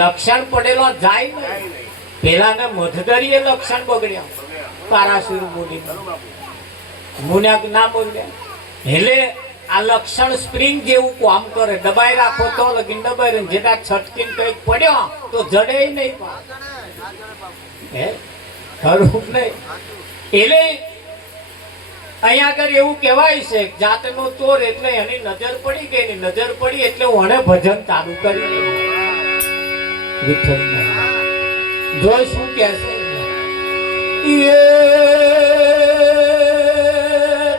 લક્ષણ પડેલો જાય નહીં. પેલાને મધદરીએ લક્ષણ બગડ્યા, પારાસુર બોલી મુન્યા ના બોલ્યા. એટલે આ લક્ષણ સ્પ્રિંગ જેવું કામ કરે, દબાઈ રાખો તો લગીન દબાઈ રહે. જેના છટકીને કઈક પડ્યો તો જડે નહીં. હે ખરું નહીં. એટલે અહીંયા આગળ એવું કહેવાય છે, જાતનો ચોર એટલે એની નજર પડી ગઈ. નજર પડી એટલે ઓણે ભજન ચાલુ કર્યું. જોઈ શું કે છે,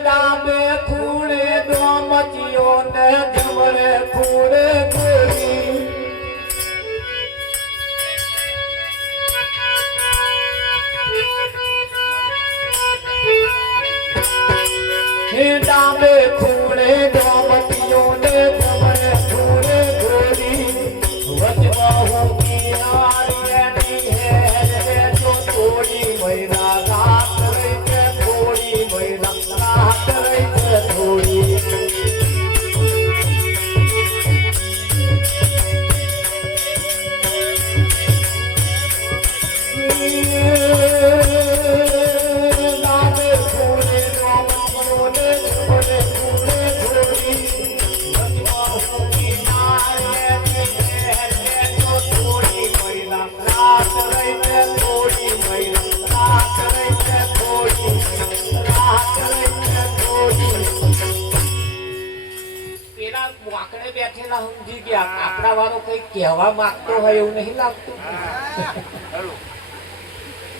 ડાબે ખૂણે ડોમચીઓ ને જમણે ખૂણે ગોરી. ડાબે ખૂણે ડોમચીઓ ને જમણે ખૂણે ગોરી. વચમાં હું સમજી ગયા આપણા વાળો કઈ કહેવા માંગતો હોય એવું નહીં લાગતું.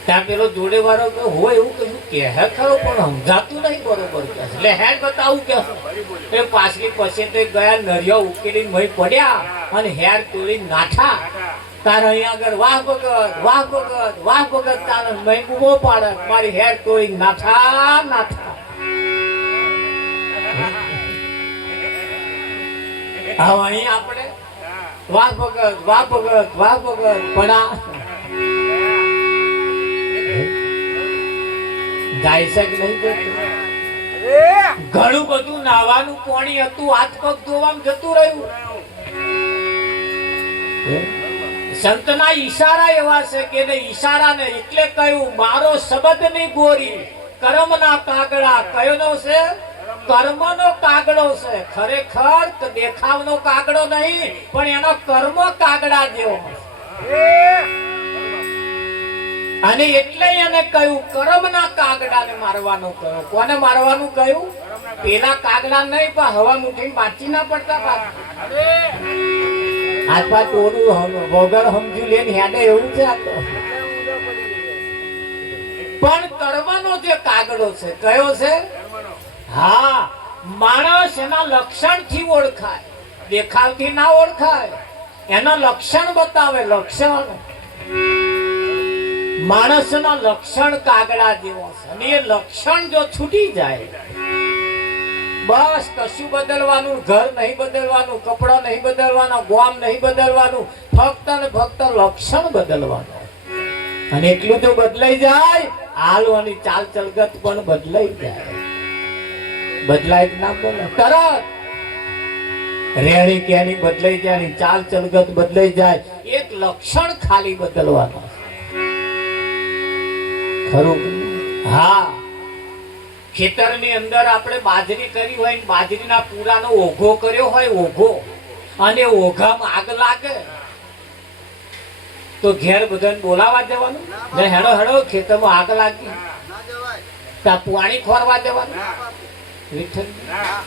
ત્યાં પેલો જોડે વાળો હોય એવું કશું કહે ખરો પણ સમજાતું નહીં બરોબર. એટલે હેડ બતાવું કે પાછલી પછી તો ગયા નરિયા ઉકેલીને મહી પડ્યા અને હેર તોડી નાઠા. તારે અહીંયા આગળ વાહ ભગત વાહ ભગત વાહ ભગત તારે મહી બૂમો પાડે મારી હેર તોડી નાઠા નાઠા. હવે અહીં આપણે વાહ ભગત વાહ ભગત વાહ ભગત પણ જાય છે કે નહીં જતું. ઘણું બધું નાવાનું પાણી હતું, હાથ પગ ધોવામાં જતું રહ્યું. સંતના ઈશારા એવા છે કે ઈશારા ને એટલે કહ્યું મારો શબ્દ ની ગોરી કર્મના કાગડા. કયોનો છે? કર્મનો કાગડો છે. ખરેખર દેખાવનો કાગડો નહીં પણ એનો કર્મ કાગડા જેવો. અને એટલે એને કહ્યું કર્મના કાગડાને મારવાનું કહ્યું. કોને મારવાનું કહ્યું? પેલા કાગડા નહીં પણ હવા મુઠીને બાચી ના પડતા. હાથ પા તોડું વગર સમજુ લઈને હેડે એવું છે આ તો. પણ કર્મનો જે કાગડો છે કયો છે? હા, માણસ એના લક્ષણ થી ઓળખાય, દેખાવથી ના ઓળખાય. એના લક્ષણ બતાવે. લક્ષણ માણસના લક્ષણ કાગડા જેવો છે. અને એ લક્ષણ જો છૂટી જાય બસ કશું બદલવાનું, ઘર નહીં બદલવાનું, કપડા નહીં બદલવાના, ગામ નહીં બદલવાનું, ફક્ત ને ફક્ત લક્ષણ બદલવાનું. અને એટલું તો બદલાઈ જાય હાલવાની ચાલ ચલગત પણ બદલાઈ જાય. બદલાય ના બોલે તરત રેણી ક્યાંની બદલાઈ જાય, ચાલ ચલગત બદલાઈ જાય. એક લક્ષણ ખાલી બદલવાનું ખરું. હા, ખેતરની અંદર આપણે બાજરી કરી હોય ને બાજરીના પૂરાનો ઓઘો કર્યો હોય, ઓઘો, અને ઓઘામાં આગ લાગે તો ઘેર બધાને બોલાવા જવાનું ને હેડો હેડો ખેતરમાં આગ લાગી પાણી ખોરવા જવાનું.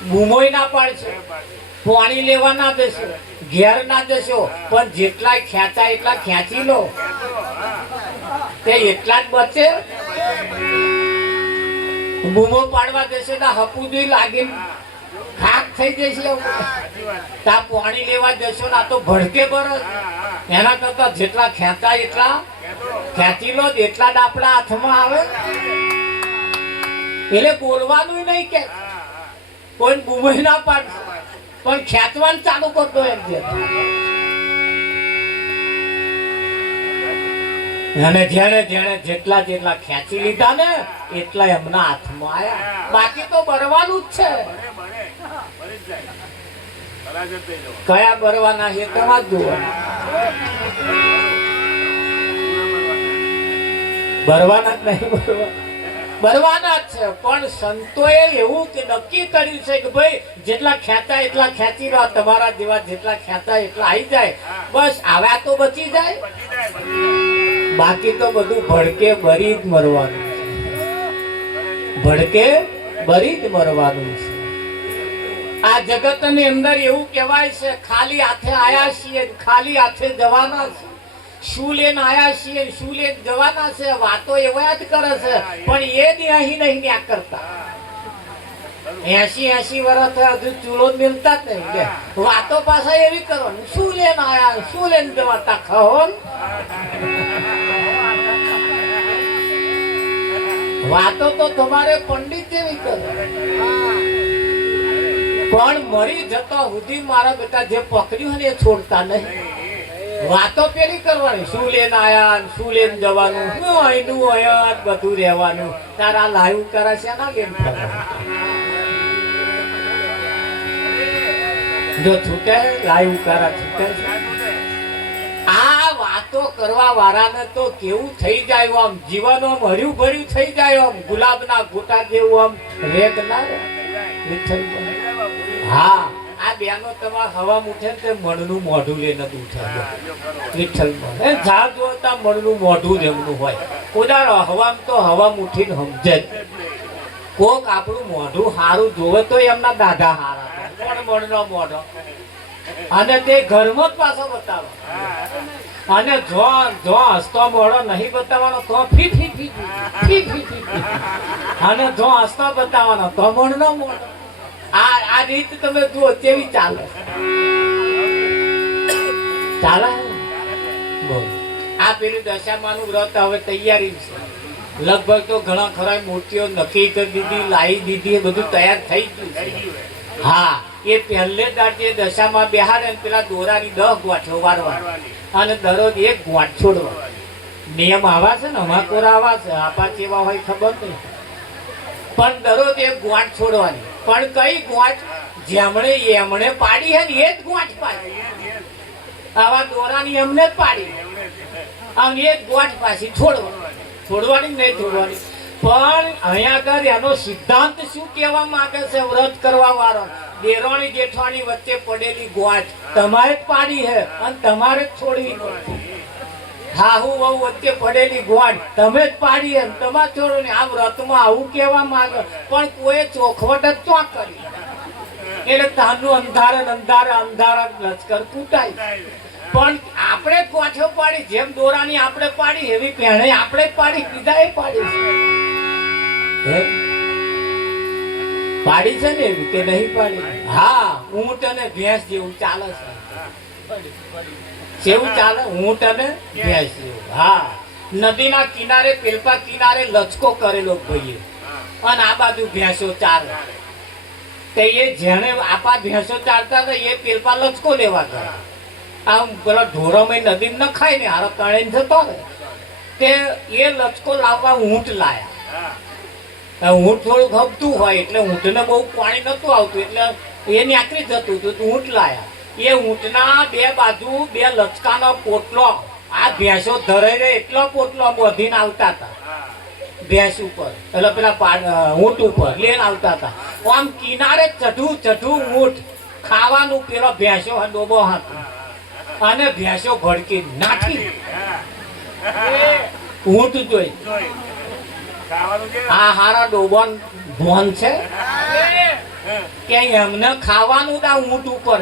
બૂમોય ના પાડશે, પાણી લેવા ના દેશો, ઘેર ના દેશો, પણ જેટલા ખેંચા એટલા ખેંચી લો તે એટલા જ બચે. બૂમો પાડવા દેશે ના હપુદી લાગીને ખાક થઈ જશે. તા પાણી લેવા દેશો ના તો ભડકે બરસ. એના કરતા જેટલા ખેંચા એટલા ખેંચી લો, એટલા જ આપણા હાથમાં આવે. એટલે બોલવાનું નહીં કે કોઈ બૂમો ના પાડશે પણ ખેંચવાનું ચાલુ કરતો એમ છે. અને જેને જેને જેટલા જેટલા ખેંચી લીધા ને એટલા એમના હાથમાં આયા. બાકી તો બરવાનું જ છે. કયા બરવાના એ તમારે જોવાનું. ભરવાના જ નહીં, ભરવાના જ છે. પણ સંતોએ એવું કે નક્કી કર્યું છે કે ભાઈ જેટલા ખેંચાય એટલા ખેંચી રહ્યો, તમારા જેવા જેટલા ખેંચાય એટલા આવી જાય, બસ આવ્યા તો બચી જાય, બાકી તો બધું ભડકે બરી જ મરવાનું છે, ભડકે બરી જ મરવાનું છે. આ જગત ની અંદર એવું કહેવાય છે ખાલી હાથે આયા છીએ, ખાલી હાથે જવાના છે. શું લઈને આયા છીએ, શું લઈને જવાના છે, વાતો એવા જ કરે છે, પણ એ દી અહીં નહીં ન્યા કરતા. 80 વર્ષ હજુ ચૂલો મિલતા જ નહીં, વાતો પાછા એવી કરવાની, શું લઈને આયા, શું લઈને જવાતા ખોન. વાતો તો તમારે પંડિત જેવી કરે, પણ મરી જતા સુધી મારા બેટા જે પકડ્યું ને એ છોડતા નહીં. વાતો પેલી કરવાની, શું લઈને આયા, શું લઈને જવાનું, અહીંનું અહીંયા બધું રહેવાનું. તારા લાઈવ કરે છે ના બેન, જો છૂટે લાઈવ કરા છૂટે. આ વાતો કરવા વાળાને તો કેવું થઈ જાય, આમ જીવન આમ હર્યું ભર્યું થઈ જાય, આમ ગુલાબના ગોટા જેવું આમ રેગ ના રે. હા, આ બેનો તમારે હવા ઉઠે ને તે મણનું મોઢું લઈને ઉઠે. વિઠ્ઠલમાં ઝાડ જોતા મણનું મોઢું જ એમનું હોય. કોદાળો હવામાં તો હવા ઉઠીને સમજે જ. કોક આપણું મોઢું સારું જોવે તો એમના દાદા હારા, પણ મણનો મોઢો, અને તે ઘરમાં જ પાછો બતાવો. અને જો હસતો મોઢો નહીં બતાવવાનો તો fee fee fee fee fee fee, અને જો હસતો બતાવવાનો તો મણનો મોઢો. આ રીત તમે જુઓ કેવી ચાલે ચાલે. આ પેલું દશામાનું વ્રત હવે તૈયારી છે. લગભગ તો ઘણા ખરા મૂર્તિઓ નક્કી કરી દીધી, લાવી દીધી, બધું તૈયાર થઈ ગયું છે. હા, એ પહેલે દાડે દશામાં બેહાડે ને પેલા દોરાની 10 ગોઠો વારવાની, અને દરરોજ 1 ગોઠ છોડવા. નિયમ આવા છે ને, અમાકોર આવા છે, આપા કેવા હોય ખબર નહીં, પણ દરરોજ 1 ગોઠ છોડવાની. પણ કઈ ગોઠ જેમણે એમણે પાડી હે ને એ જ ગોઠ પાડી. આવા દોરાની એમને જ પાડી, આમ 1 ગોઠ પાછી છોડવાની નહીં છોડવાની. પણ અહીંયા આગળ એનો સિદ્ધાંત શું કહેવા માંગે છે વ્રત કરવા વાળો? દેરાણી જેઠાણી વચ્ચે પડેલી ગોઠ તમારે જ પાડી હે અને તમારે જ છોડવી પડે. હાહુ વહુ વચ્ચે પડેલી ગોઠ તમે જ પાડી હે, તમારે છોડો ને. આ વ્રતમાં આવું કહેવા માંગે, પણ કોઈ ચોખવટ જ ચોક કરી, એટલે તાનું અંધારા લશ્કર કૂટાય. પણ આપણે જ ગોઠો પાડી, જેમ દોરાની આપણે પાડી એવી પહેણે આપણે જ પાડી, બીજા એ પાડી પાડી છે ને એવી કે નહીં પાડી? હા, ઊંટ અને ભેંસ જેવું ચાલે છે. કેવું ચાલે? ઊંટ અને ભેંસ જેવું. હા, નદીના કિનારે પેલપા કિનારે લચકો કરેલો ભાઈએ, અને આ બાજુ ભેંસો ચાલે. તે એ જેને આપા ભેંસો ચાલતા હતા એ પેલપા લચકો લેવા ગયા. આમ પેલા ઢોરોમાં નદી ન ખાય ને હારો તણે જતો ને, તે એ લચકો લાવવા ઊંટ લાયા. ઊંટ થોડું ખપતું હોય એટલે ઊંટને બહુ પાણી નતું આવતું, એટલે એ નાકરી જતું હતું. ઊંટ લાયા. એ ઊંટના 2 બાજુ 2 લચકાનો પોટલો, આ ભેંસો ધરાઈ રહે એટલો પોટલો બધીને આવતા હતા ભેંસ ઉપર, એટલે પેલા ઊંટ ઉપર લઈને આવતા હતા. આમ કિનારે ચઢું ઊંટ ખાવાનું, પેલો ભેંસો ડોબો હતો, અને ભેંસો ભડકી નાખી ઊંટ જોઈ. આ હારા ડોબન ભોન છે કે એમને ખાવાનું તા ઊંટ ઉપર,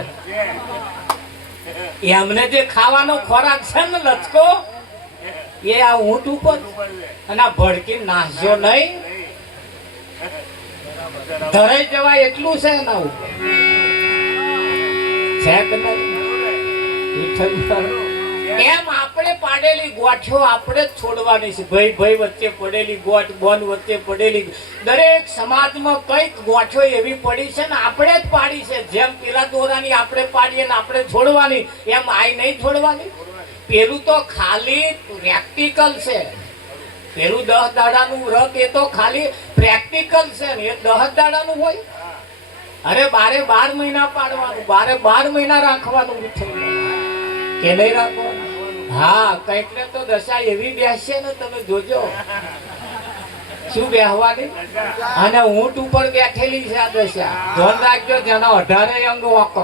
એમને જે ખાવાનો ખોરાક છે ને લચકો એ આ ઊંટ ઉપર, અને આ ભડકી નાસ્યો નહીં, ધરાઈ જવાય એટલું છે એના ઉપર છે કે નહીં? એમ આપણે પાડેલી ગોઠો આપણે જ છોડવાની છે. ભાઈ વચ્ચે પડેલી ગોઠ, બોન વચ્ચે પડેલી, દરેક સમાજમાં કઈક ગોઠો એવી પડી છે ને આપણે જ પાડી છે. જેમ પેલા દોરાની આપણે પાડીએ ને આપણે છોડવાની, એમ આઈ નહીં છોડવાની. પેલું તો ખાલી પ્રેક્ટિકલ છે. પેલું 10 દાડાનું વ્રત એ તો ખાલી પ્રેક્ટિકલ છે ને, એ 10 દાડાનું હોય. અરે 12 મહિના પાડવાનું, 12 મહિના રાખવાનું કે નહીં રાખવાનું? હા, કઈક ને તો દશા એવી બેસશે ને તમે જોજો. શું બેહવાની? અને ઊંટ ઉપર બેઠેલી છે આ દશા. ધ્યાન રાખજો, જેનો 18 અંગ વાંકો.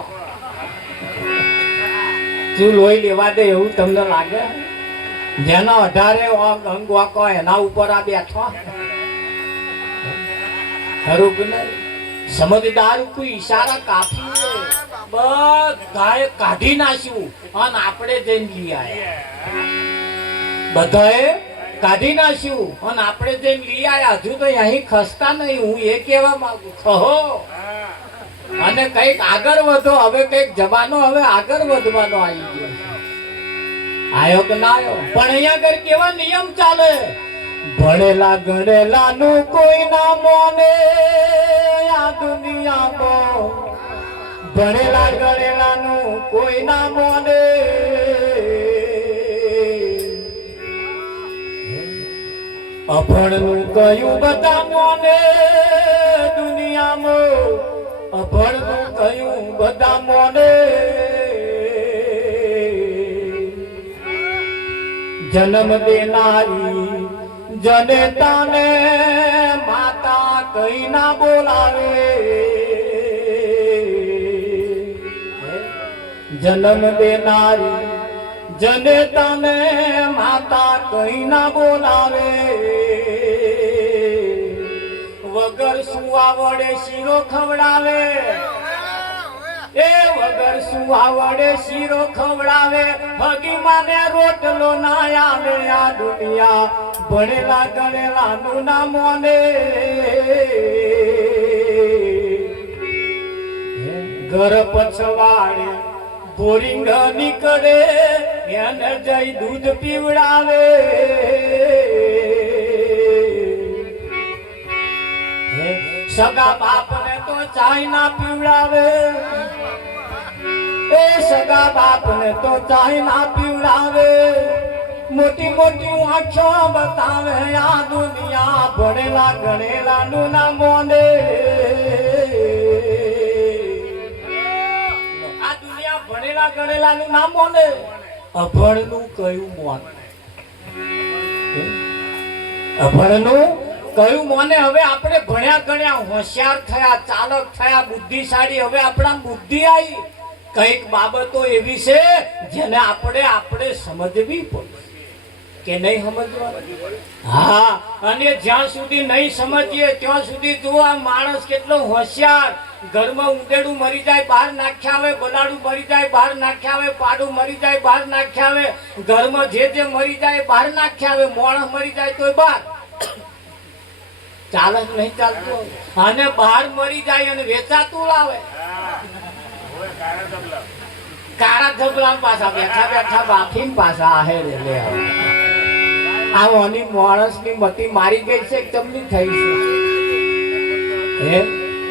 શું લોહી લેવા દે એવું તમને લાગે? જેનો 18 અંગ વાંકો એના ઉપર આ બેઠો. ખરું કે નહીં? સમજદાર કોઈ ઈશારા કાફી છે. બધાએ કાઢી નાખ્યું અને આપણે જઈને લઈ આવ્યા. બધાએ કાઢી નાખ્યું અને આપણે જઈને લઈ આવ્યા. હજુ તો અહીં ખસતા નહીં. હું એ કહેવા માંગુ કહો અને કઈક આગળ વધો. હવે કઈક જવાનો હવે આગળ વધવાનો આવી ગયો. આયો કે ના આયો? પણ અહીંયા આગળ કેવા નિયમ ચાલે? ભણેલા ગણેલા નું કોઈ ના મોને આ દુનિયામાં. ભણેલા ગણેલા નું કોઈ ના મોને. અભણ નું કયું બધા મોને દુનિયામાં. અભણ નું કયું બધા મોને. જન્મ દેનારી જનેતાને માતા કઈ ના બોલાવે. જન્મ દેનારી જનેતાને માતા કઈ ના બોલાવે. વગર સુવા વડે શીરો ખવડાવે. એ વગર સુવા વડે શીરો ખવડાવે. હગી માને રોટલો ના આવે. આ દુનિયા ભણેલા ગણેલા નું ના મોને. ઘર પછવાડે બોરિંગ નીકળે એને જઈ દૂધ પીવડાવે. સગા બાપ ને તો ચાય ના પીવડાવે. એ સગા બાપ ને તો ચાય ના પીવડાવે. મોટી મોટી આંખો બતાવે. આ દુનિયા ભણેલા ગણેલા નું ના મોને. આ દુનિયા ભણેલા ગણેલા નું ના મોને. અભણ નું કયું મોન? અભણ નું કયું મોને? હવે આપણે ભણ્યા ગણ્યા હોશિયાર થયા, ચાલક થયા, બુદ્ધિશાળી. હવે આપણા બુદ્ધિ આવી. કઈક બાબતો એવી છે જેને આપણે સમજવી પડે કે નહીં સમજવા? હા, અને જ્યાં સુધી નહીં સમજીએ ત્યાં સુધી જુઓ આ માણસ કેટલો હોશિયાર. ઘરમાં ઉંદેડું મરી જાય બહાર નાખ્યા આવે. બલાડું મરી જાય બહાર નાખ્યા આવે. પાડું મરી જાય બહાર નાખ્યા આવે. ઘરમાં જે મરી જાય બહાર નાખ્યા આવે. માણસ મરી જાય તોય બહાર ચાલે નહીં ચાલતું. અને બહાર મરી જાય અને વેચાતું લાવે. કારા ધબલા પાછા બેઠા બેઠા બાફીને પાછા આહેડે લે આવે. આની માણસની મતી મારી ગઈ છે કે તમને થઈ છે? હે,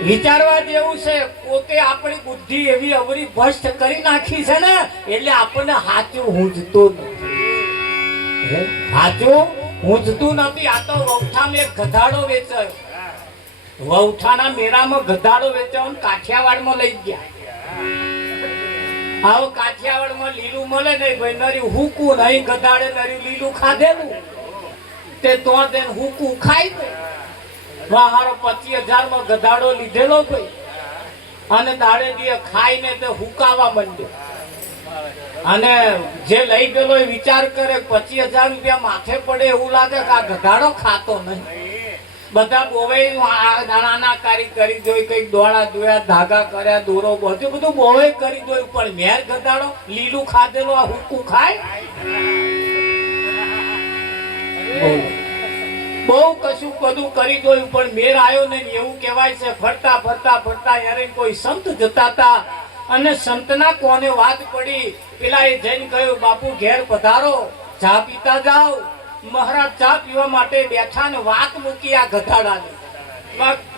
વિચારવા જેવું છે. પોતે આપણી બુદ્ધિ એવી અવરી ભ્રષ્ટ કરી નાખી છે ને એટલે આપણને સાચું ઊંઝતું નથી. સાચું ઊંઝતું નથી. આ તો વૌઠામાં એક ગધાડો વેચાયો. વૌઠાના મેળામાં ગધાડો વેચાયો ને કાઠિયાવાડમાં લઈ ગયા. આવો કાઠિયાવાડમાં લીલું મળે નહીં ભાઈ. નરી હુકું નહીં ગધાડે નરી લીલું ખાધેલું તે તો તેને હુકું ખાઈ દે. વાહારો 25,000 માં ગધાડો લીધેલો ભાઈ. અને દાડે દીએ ખાઈને તે હુકાવા માંડ્યો. અને જે લઈ ગયેલો એ વિચાર કરે 25,000 રૂપિયા માથે પડે એવું લાગે કે આ ગધાડો ખાતો નહીં. બધા બોવે નાના કારી કરી જોઈ. કઈક દોડા દોયા, ધાગા કર્યા, દોરો બધું બોવે કરી જોયું. પણ મેર ગધાડો લીલું ખાધેલો આ હુકું ખાય? બહુ કશું બધું કરી જોયું પણ મેર આવ્યો નહીં. એવું કહેવાય છે. ફરતા ફરતા ફરતા યારે કોઈ સંત જતા હતા અને સંતના કોને વાત પડી. પેલા એ જઈને કહ્યું, બાપુ ઘેર પધારો, ચા પીતા જાઓ. મહારાજ ચા પીવા માટે બેઠા ને વાત મૂકી આ ગધાડાને.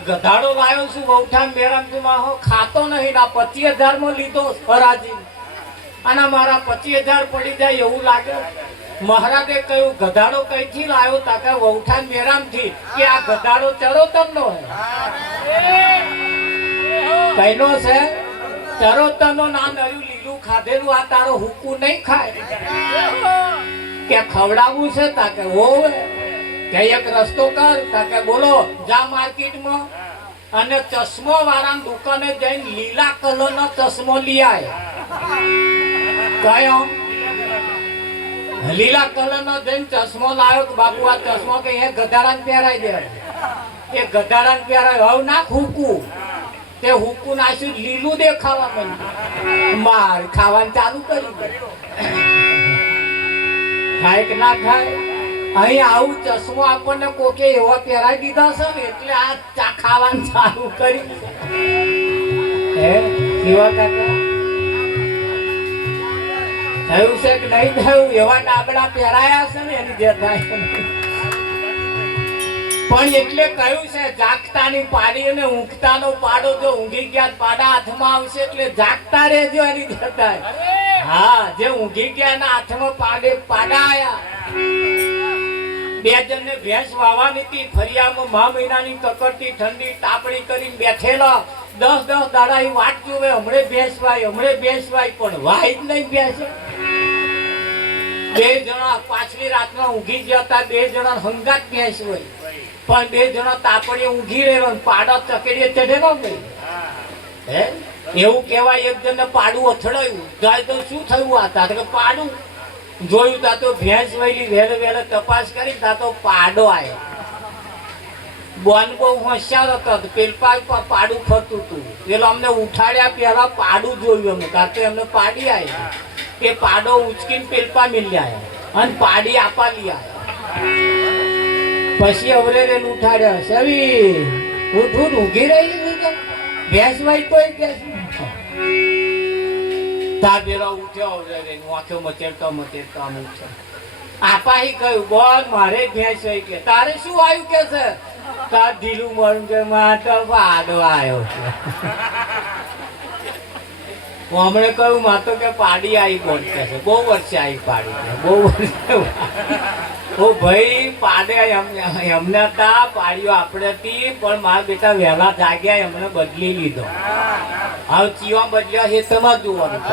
ગધાડો લાવ્યો છું વૌઠા મેરામમાં, ખાતો નહીં. આ 25,000 માં લીધો હરાજી અને મારા 25,000 પડી જાય એવું લાગે. મહારાજે કહ્યું, ગધાડો કઈથી લાવ્યો? તાકા વૌઠા મેરામ થી. કે આ ગધાડો ચરોતરનો કઈનો છે? ચરોતરનો. ના નર્યું લીલું ખાધેલું આ તારો હુકુ નહીં ખાય. કે ખવડાવવું છે તાકે હોવે કે એક રસ્તો કર તાકે બોલો જા માર્કેટમાં અને ચશ્મો વાળાની દુકાને જઈને લીલા કલરનો ચશ્મો લઈ આય. કયો લીલા કલરનો જઈને ચશ્મો લાવ્યો કે બાપુ આ ચશ્મો કે એ ગધાડાને પહેરાઈ દે. એ ગધાડાને પહેરાય હવે ના હુકું તે હુકું નાખ્યું લીલું દેખાવા માંડ્યું. માર ખાવાનું ચાલુ કરી દે. ખાય કે ના ખાય અહીં આવું ચશ્મો આપણને કોકે એવો પહેરાવી દીધા છે ને એટલે આ ચા ખાવાનું ચાલુ કરી હે કેવા કાકા થયું છે કે નહીં થયું એવા ડાબડા પહેરાયા છે ને એની જે થાય પણ એટલે કહ્યું છે જાગતાની પાડી અને ઊંઘતાનો પાડો જો ઊંઘી ગયા પાડા હાથમાં આવશે એટલે જાગતા રહેજો એની જે થાય. હા જે ઊંઘી ગયા ના હાથમાં પાડા આયા. બે જણને ભેંસ વાવવાની હતી ફરિયામાં મા મહિનાની કકડતી ઠંડી તાપણી કરીને બેઠેલા 10 દાડા એ વાટ જોવે હમણે ભેંસ વાય પણ વાય જ નહીં ભેંસ. બે જણા પાછલી રાતમાં ઊંઘી ગયા હતા. બે જણા હંગાત ભેંસ હોય પણ બે જણા તાપડીએ ઊંઘી રહ્યો પાડા ચકેડીએ ચઢેલો ગઈ. હે એવું કહેવાય એક જણને પાડું અથડાયું જાય તો શું થયું આ કે પાડું જોયું તા તો ભેંસ વહેલી વહેલે તપાસ કરી તા તો પાડો આવ્યો. બોન બહુ હોશિયાર હતો પેલપા પાડું ફરતું હતું. પેલો અમને ઉઠાડ્યા પહેલા પાડું જોયું અમે કાં તો એમને પાડી આવ્યા એ પાડો ઉચકીને પેલપા મિલી આવ્યા અને પાડી આપા લઈ આવ્યા. પછી અવરે ઉઠાડ્યા સવી ઉઠ ઊંઘી રહી ભેંસ વાઈ કોઈ ભેંસ તાબેલો ઉઠ્યો આંખો મચેડતો આમ ઉઠ્યો. આપાહી કહ્યું બોલ મારે ભેંસ હોય કે તારે શું આવ્યું કે છે તાર ઢીલું મળ્યું કે મારે પાડો આવ્યો છે. હમણે કહ્યું માં તો કે પાડી આવી બોલ કે છે બહુ વર્ષે આવી પાડી બહુ વર્ષે ઓ ભાઈ પાડે એમને હતા પાડીઓ આપણે હતી પણ મારા બેટા વહેલા જાગ્યા એમને બદલી લીધો. હવે ચીવા બદલ્યા એ તમે જોવાનું.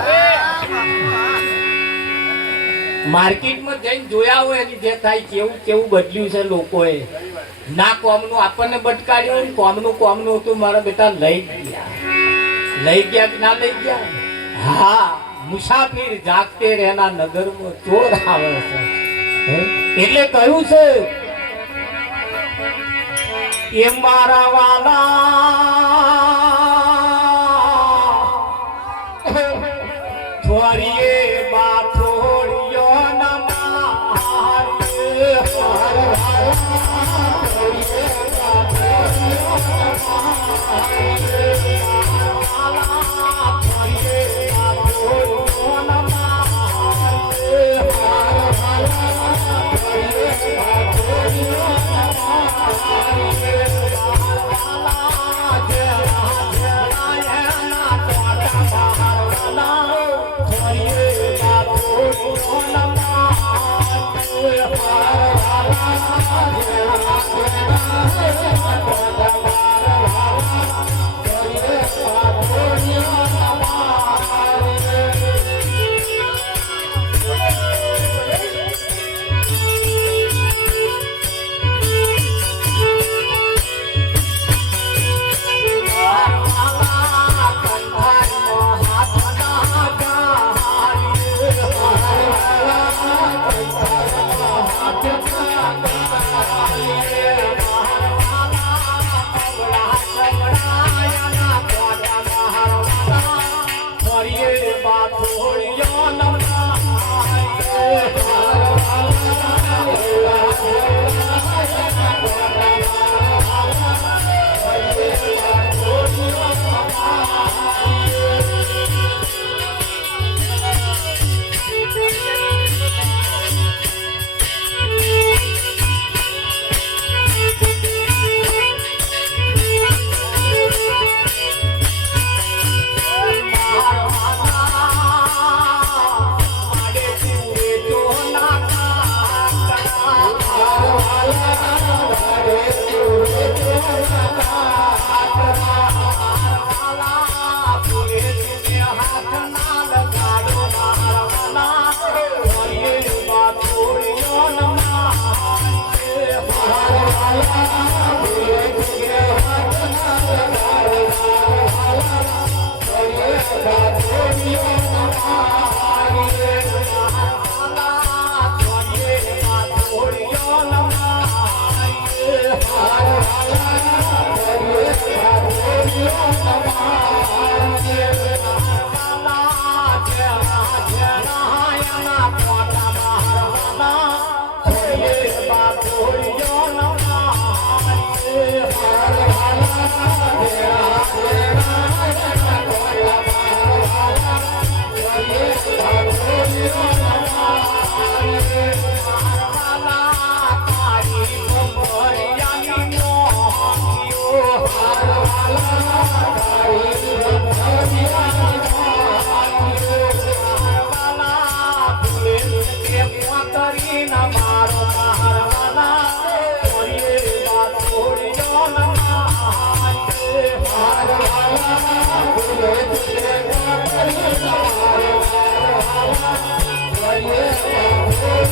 માર્કેટમાં જઈને જોયા હોય એની જે થાય કેવું બદલ્યું છે લોકોએ. ના કોમનું આપણને બટકાડ્યું કોમનું હતું મારા બેટા લઈ ગયા કે ના લઈ ગયા. હા મુસાફિર જાગતે રહેના નગરમાં ચોર આવે છે. એટલે કહ્યું છે એ મારા વાલા થોરીએ બાથોડિયો નમા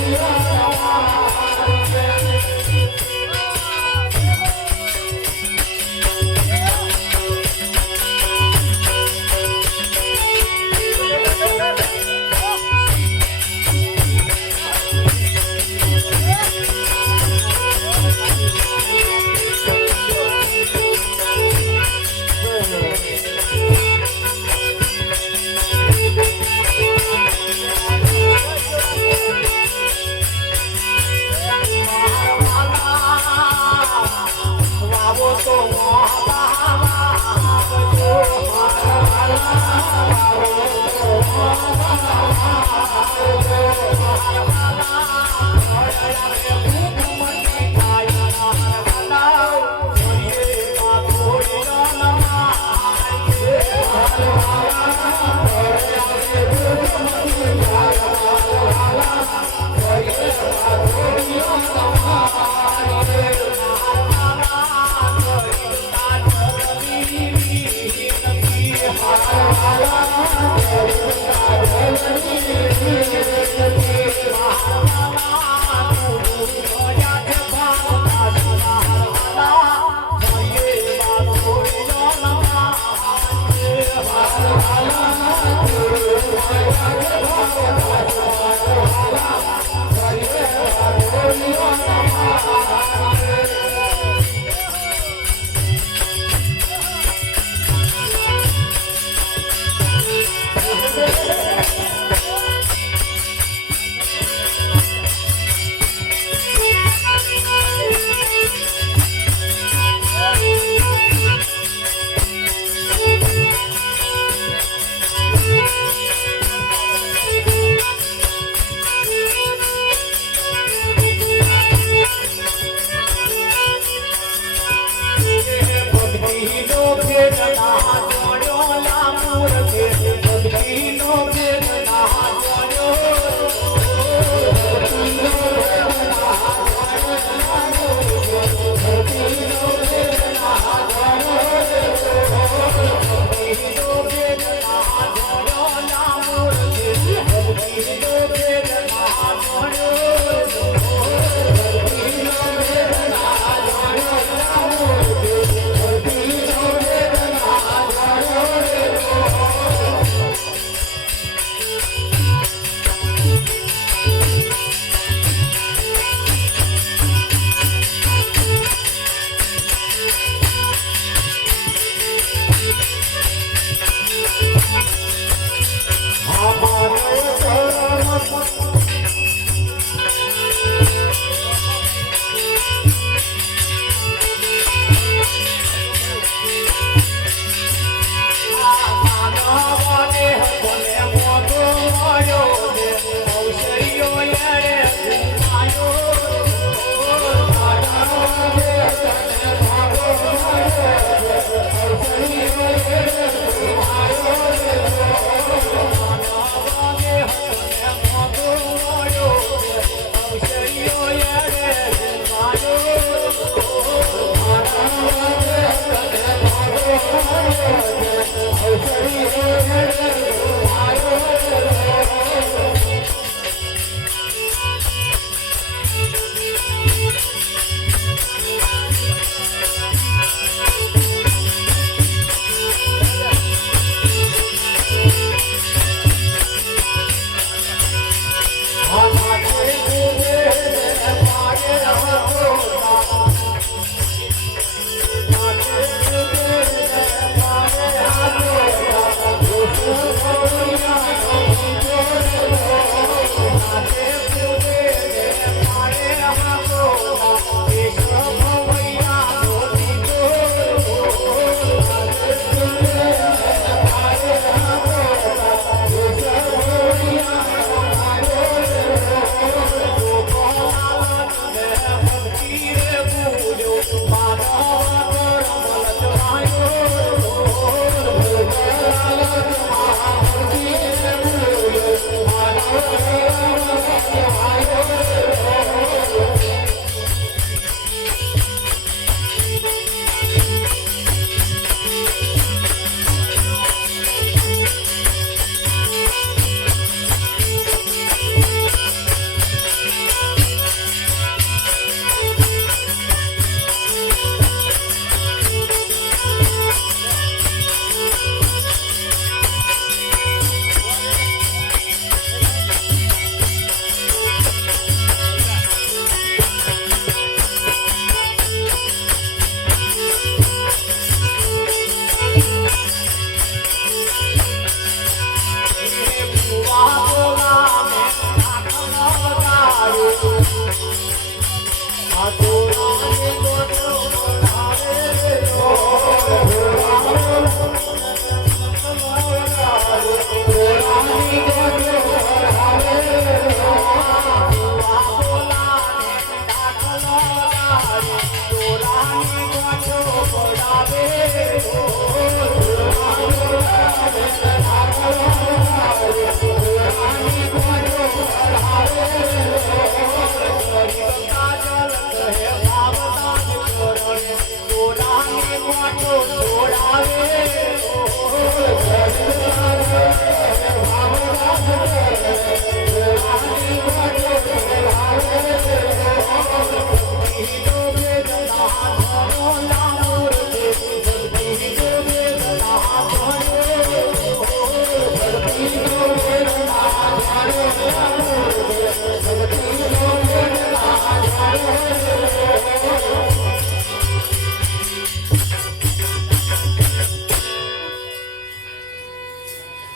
Thank you.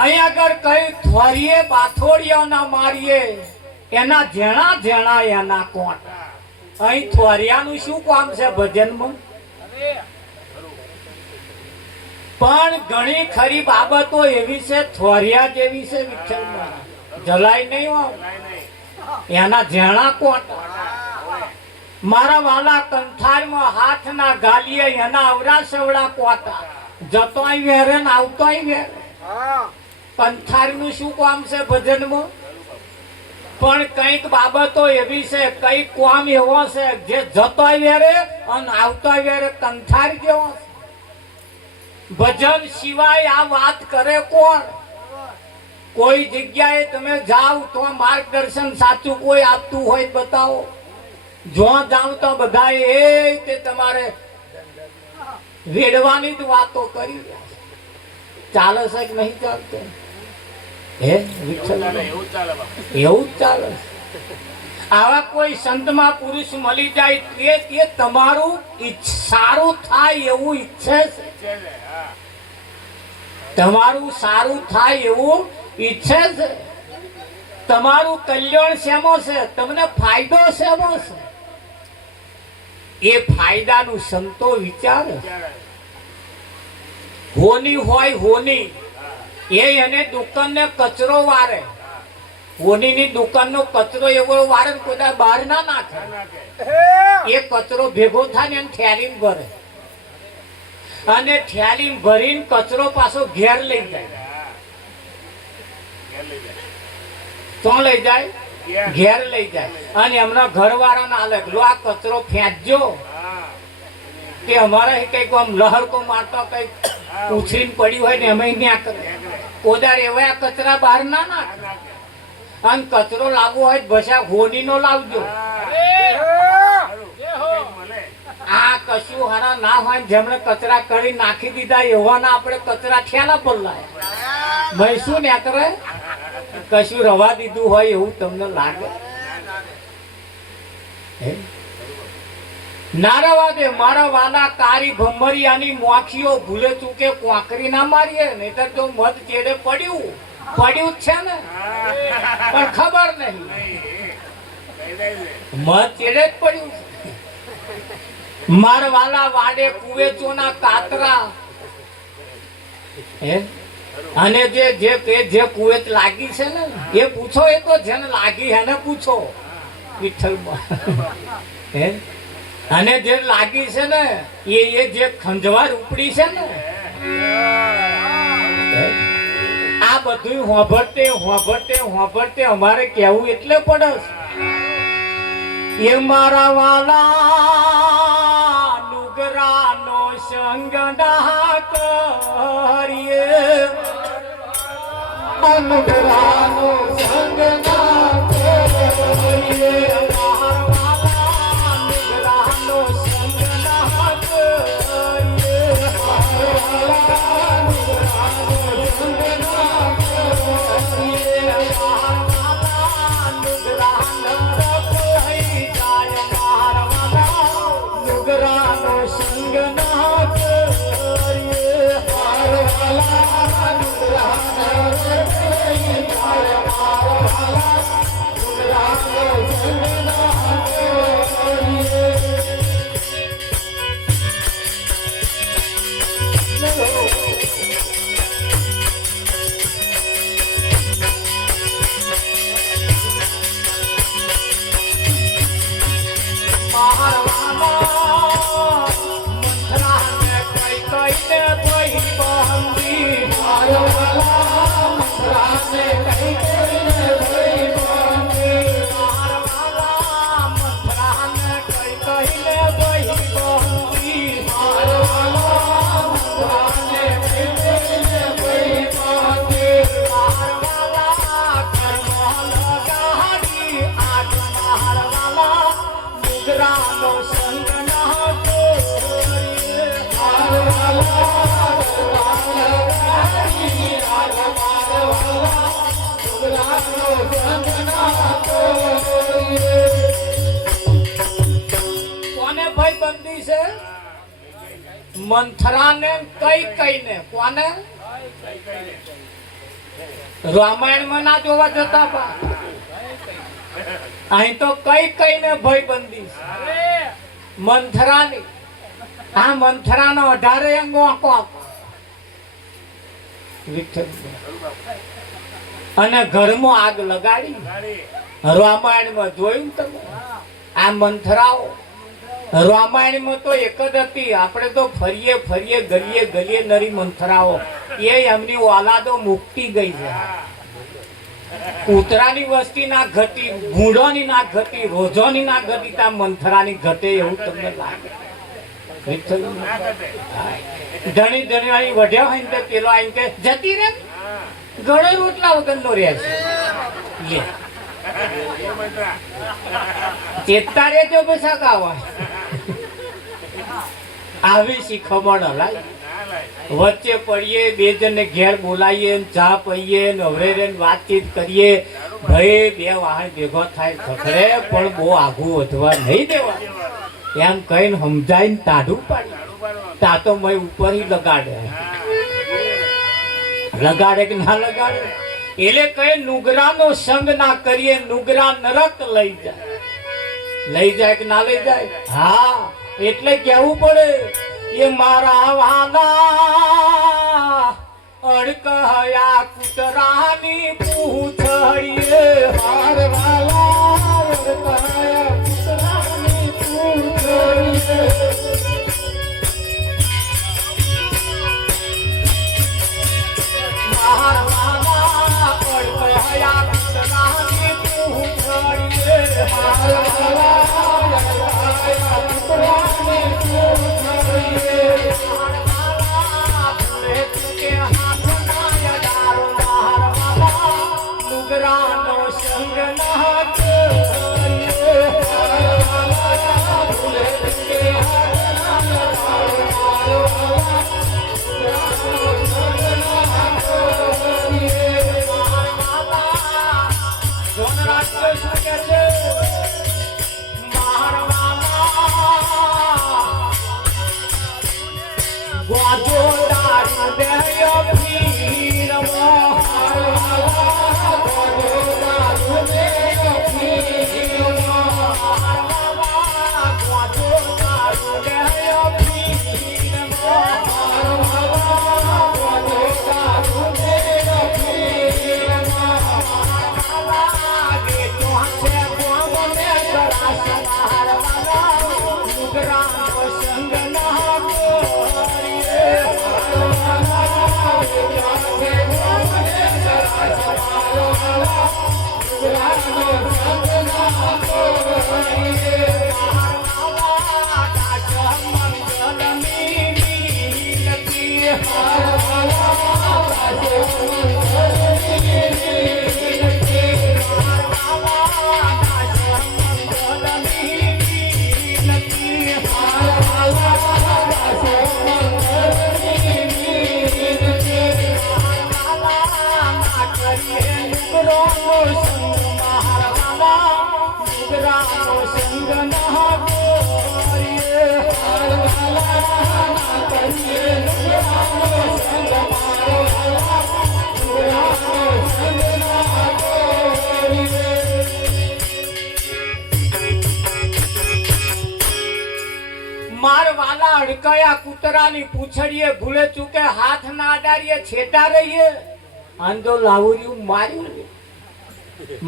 અહીં આગળ કઈ થોરીએ બાથોડિયા ના મારીએ એના જેણા જેણા એના કોટ. અહીં થોરિયાનું શું કામ છે ભજનમાં? પણ ઘણી ખરી બાબતો એવી છે થોરિયા જેવી છે વિઠ્ઠલમાં, જલાય નહીં હો. એના જેણા કોટ મારા વાલા કંઠારમાં હાથના ગાલીએ એના અવરા સવડા કોટા. જતોય વેરે ને આવતોય વેરે. કંઠારનું શું કામ છે ભજનમાં? પણ કઈક બાબતો એવી છે, કઈક કામ એવો છે જે જતોય વેરે અને આવતોય વેરે કંઠાર જેવો છે. ભજન સિવાય આ વાત કરે કોણ? કોઈ જગ્યાએ તમે જાઓ તો માર્ગદર્શન સાચું કોઈ આપતું હોય બતાવો. જો જાવ તો બધા તે તમારે વેડવાની જ વાતો કરી રહ્યા છે. ચાલે છે કે નહીં ચાલતું? હે વિઠ્ઠલ, એવું જ ચાલે. આવા કોઈ સંતમાં પુરુષ મળી જાય તે તમારું સારું થાય એવું ઈચ્છે છે. તમારું સારું થાય એવું ઈચ્છે છે. તમારું કલ્યાણ શેમો છે? તમને ફાયદો શેમો છે? એ ફાયદાનું સંતો વિચારે. હોની હોય હોની, એ એને દુકાનને કચરો વારે. હોનીની દુકાનનો કચરો એવો વારે ને કોઈ બહાર ના નાખે. એ કચરો ભેગો થાય ને એને થેલીમાં ભરે અને થેલીમાં ભરીને કચરો પાછો ઘેર લઈ જાય. તો લઈ જાય, ઘેર લઈ જાય અને એમના ઘરવાળાને આલે, લો આ કચરો ફેંકજો. કે અમારા કઈક આમ લહરકો મારતો કઈક ઉછરીને પડ્યું હોય ને અમે ત્યાં કરે. કોદાર એવા કચરા બહાર ના નાખે. અને કચરો લાવવો હોય ભસા હોની નો લાવજો. આ કશું હારા ના હોય જેમણે કચરા કરી નાખી દીધા એવાના આપણે કચરા ઠેલા પર લાયા. ભાઈ શું ને કરે? કશું રવા દીધું હોય એવું તમને લાગે? નારવા દે મારા વાલા કારી ભમરિયાની મોખીઓ ભૂલે ચૂકે કોકરી ના મારીએ, નહીતર તો મધ ચેડે પડ્યું જ છે ને, પણ ખબર નહીં. મધ ચેડે જ પડ્યું. મારા વાલા વાડે કુવેચોના કાતરા. અને જે કુવેત લાગી છે ને એ પૂછો. એ તો જેને લાગી એને પૂછો વિઠ્ઠલમાં. અને જે લાગી છે ને એ જે ખંજવાર ઉપડી છે ને, આ બધું હોભરતે અમારે કેવું એટલે પડે. એ મારા વાલા નુગરાનો સંગ ના કરીએ, નુગરાનો સંગ ના કરીએ. Hare કોને ભાઈ બંદી છે? મંથરાને કઈ કઈને. કોને? રામાયણમાં ના જોવા જતા પા અહીં તો કઈ કઈને ભાઈ બંદી છે મંથરાની. આ મંથરાનો 18 અંગો આંકો અને ઘરમાં આગ લગાડી. રામાયણમાં જોયું તમે? આ મંથરાઓ રામાયણમાં તો એક જ હતી. આપણે તો ફરીએ ફરીએ ગલીએ ગલીએ નરી મંથરાઓ. એ એમની ઓલાદો મુક્તિ ગઈ છે. કૂતરાની વસ્તી ના ઘટી, ભૂંડોની ના ઘટી, રોજોની ના ઘટી, ત્યાં મંથરાની ઘટે એવું તમને લાગે? ધણી ધણી વઢ્યા હોય ને પેલો આવીને કે જતી રે ઘણો રોટલા વગર નો રહે છે. ચેતતા રેજો બેસાક આવી શીખમણ હલાય. વચ્ચે પડીએ, બે જણને ઘેર બોલાવીએ, ચા પીએ, નવરે વાતચીત કરીએ. ભાઈ બે વાહન ભેગો થાય ખખડે પણ બહુ આઘું વધવા નહીં દેવા એમ કહીને સમજાઈને તાઢું પાડી. તા તો મેં ઉપર લગાડે. લગાડે કે ના લગાડે એટલે કઈ નુગરાનો સંગ ના કરીએ. નુગરા નરક લઈ જાય. લઈ જાય કે ના લઈ જાય? હા, એટલે કેવું પડે એ મારા વાલા અડકયા કૂતરાની પૂંછડીએ. હાર વાલા અડકયા કૂતરાની પૂંછડીએ. હાર વાલા અડકયા કૂતરાની પૂંછડીએ. હાર વાલા અડકયા કૂતરાની પૂંછડીએ. અડકયા કૂતરાની પૂંછડીએ ભૂલે ચૂકે હાથ ના અડાડીએ છેટા રહીએ. આંધો લાવર્યું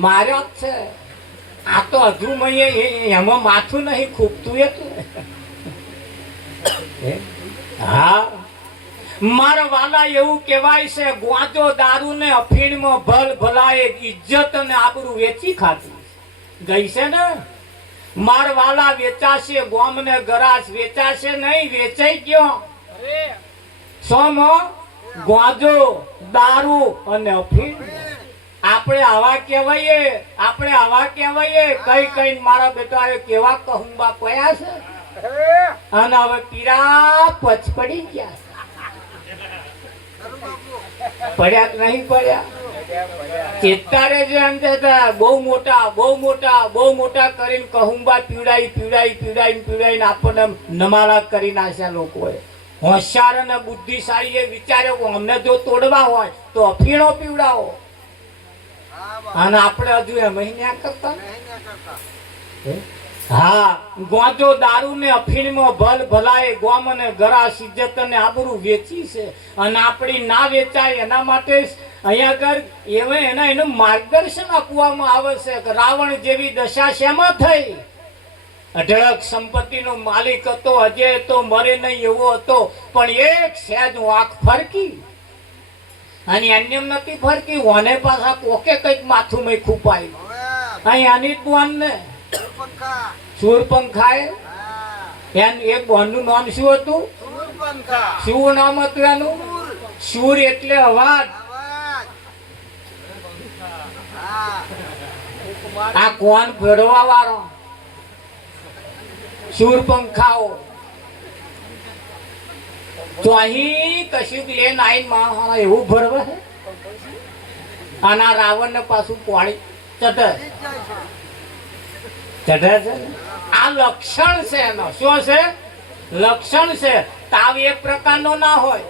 માર્યો જ છે. આ તો અધુમય એમાં માથું નહીં ખૂબતું એટલે હા મારા વાલા એવું કહેવાય છે ગોંજો દારૂ ને અફીણમાં ભલ ભલાએ ઇજ્જત અને આબરૂ વેચી ખાતી ગઈ છે ને મારા વાલા વેચાશે ગોમ ને ગરાસ વેચાશે નહીં વેચાઈ ગયો સોમો ગોંજો દારૂ અને અફીણ આપણે આવા કહેવાય કઈ કઈ મારા બેટા કેવા કહુંબા પયા છે અને હવે પીરા પચપડી ગયા પડ્યા કે નહીં પડ્યા ચેતારે જે એમ કહેતા બહુ મોટા કરીને કહુંબા પીવડાઈને આપણને નમાલા કરી નાખ્યા લોકોએ હોશિયાર અને બુદ્ધિશાળી એ વિચાર્યો કે અમને જો તોડવા હોય તો અફીણો પીવડાવો અને આપણે હજુ એમ નહીં કરતા હા ગોંજો દારૂ ને અફીણમાં ભલ ભલાએ ગોમ અને ગરાસ ઇજ્જત અને આબરૂ વેચી છે અને આપણી ના વેચાય એના માટે અહીંયા આગળ એનું માર્ગદર્શન આપવામાં આવે છે કે રાવણ જેવી દશા શેમાં થઈ અઢળક સંપત્તિનો માલિક હતો અજય તો મરે નહીં એવો હતો પણ એક સહેજ આંખ ફરકી અને અન્યમ નથી ફરકી ઓને પાછા કોકે કઈક માથું મેં ખૂપાયું અહીં આની જ બોન ને શૂરપંખાએ એક બોનનું નામ શું હતું શું નામ હતું એનું શૂર એટલે અવાજ આ કોણ ભેળવા વાળો શૂરપંખાઓ તો અહીં કશું લેન આઈન એવું ભરવા અને આ રાવણ ને પાછું પાણી ચઢે છે આ લક્ષણ છે એનો શું છે લક્ષણ છે તાવ એક પ્રકારનો ના હોય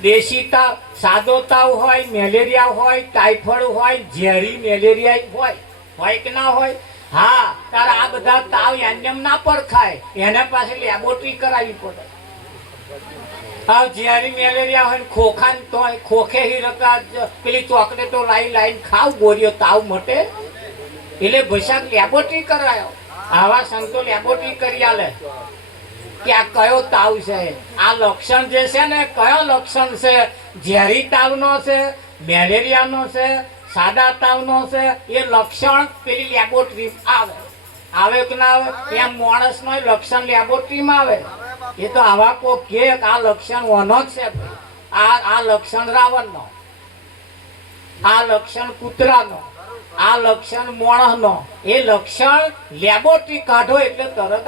દેશી તાવ સાદો તાવ હોય મેલેરિયા હોય ટાઇફોઇડ હોય ઝેરી મેલેરિયા હોય કે ના હોય હા તારા આ બધા તાવ એમ ના પરખાય એને પાસે લેબોરેટરી કરાવવી પડે હા ઝેરી મેલેરિયા હોય ખોખાન તો ખોખે રકા પેલી ચોકલેટો લાઈન ખાવ ગોળીઓ તાવ મટે એટલે ભસાક લેબોરેટરી કરાયો આવા સંતો લેબોરેટરી કરી આલે કે આ કયો તાવ છે આ લક્ષણ જે છે ને કયો લક્ષણ છે ઝેરી તાવનો છે મેલેરિયાનો છે સાદા તાવનો છે એ લક્ષણ પેલી લેબોરેટરી આવે કે ના આવે એમ માણસનો લક્ષણ લેબોરેટરીમાં આવે એ તો આવા કો કે આ લક્ષણ ઓનો જ છે આ લક્ષણ રાવણનો આ લક્ષણ કૂતરાનો આ લક્ષણ મોણસનો એ લક્ષણ લેબોરેટરી કાઢો એટલે તરત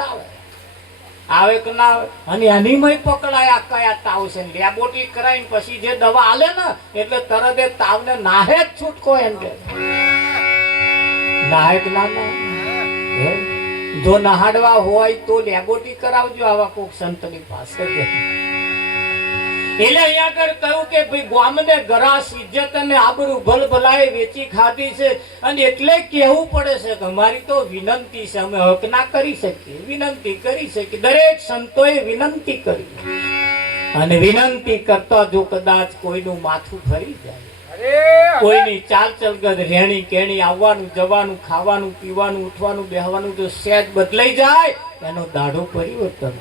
આવે કે ના આવે અને એનીમય પકડાયા કયા તાવ છે લેબોરેટરી કરાવીને પછી જે દવા આલે ને એટલે તરત એ તાવને નાહે જ છૂટકો એમ કે નાહે કે ના જો નહાડવા હોય તો લેબોરેટરી કરાવજો આવા કોક સંતની પાસે એટલે અહીંયા આગળ કહ્યું કે ભાઈ ગામને ગરાસ ઇજ્જત અને આબરૂ ભલ ભલાએ વેચી ખાધી છે અને એટલે કહેવું પડે છે કે અમારી તો વિનંતી છે અમે હક ના કરી શકીએ વિનંતી કરી શકીએ દરેક સંતોએ વિનંતી કરી અને વિનંતી કરતા જો કદાચ કોઈનું માથું ફરી જાય કોઈની ચાલ ચલગત રહેણી કેણી આવવાનું જવાનું ખાવાનું પીવાનું ઉઠવાનું બેહવાનું જો સહેજ બદલાઈ જાય એનો દાઢો પરિવર્તન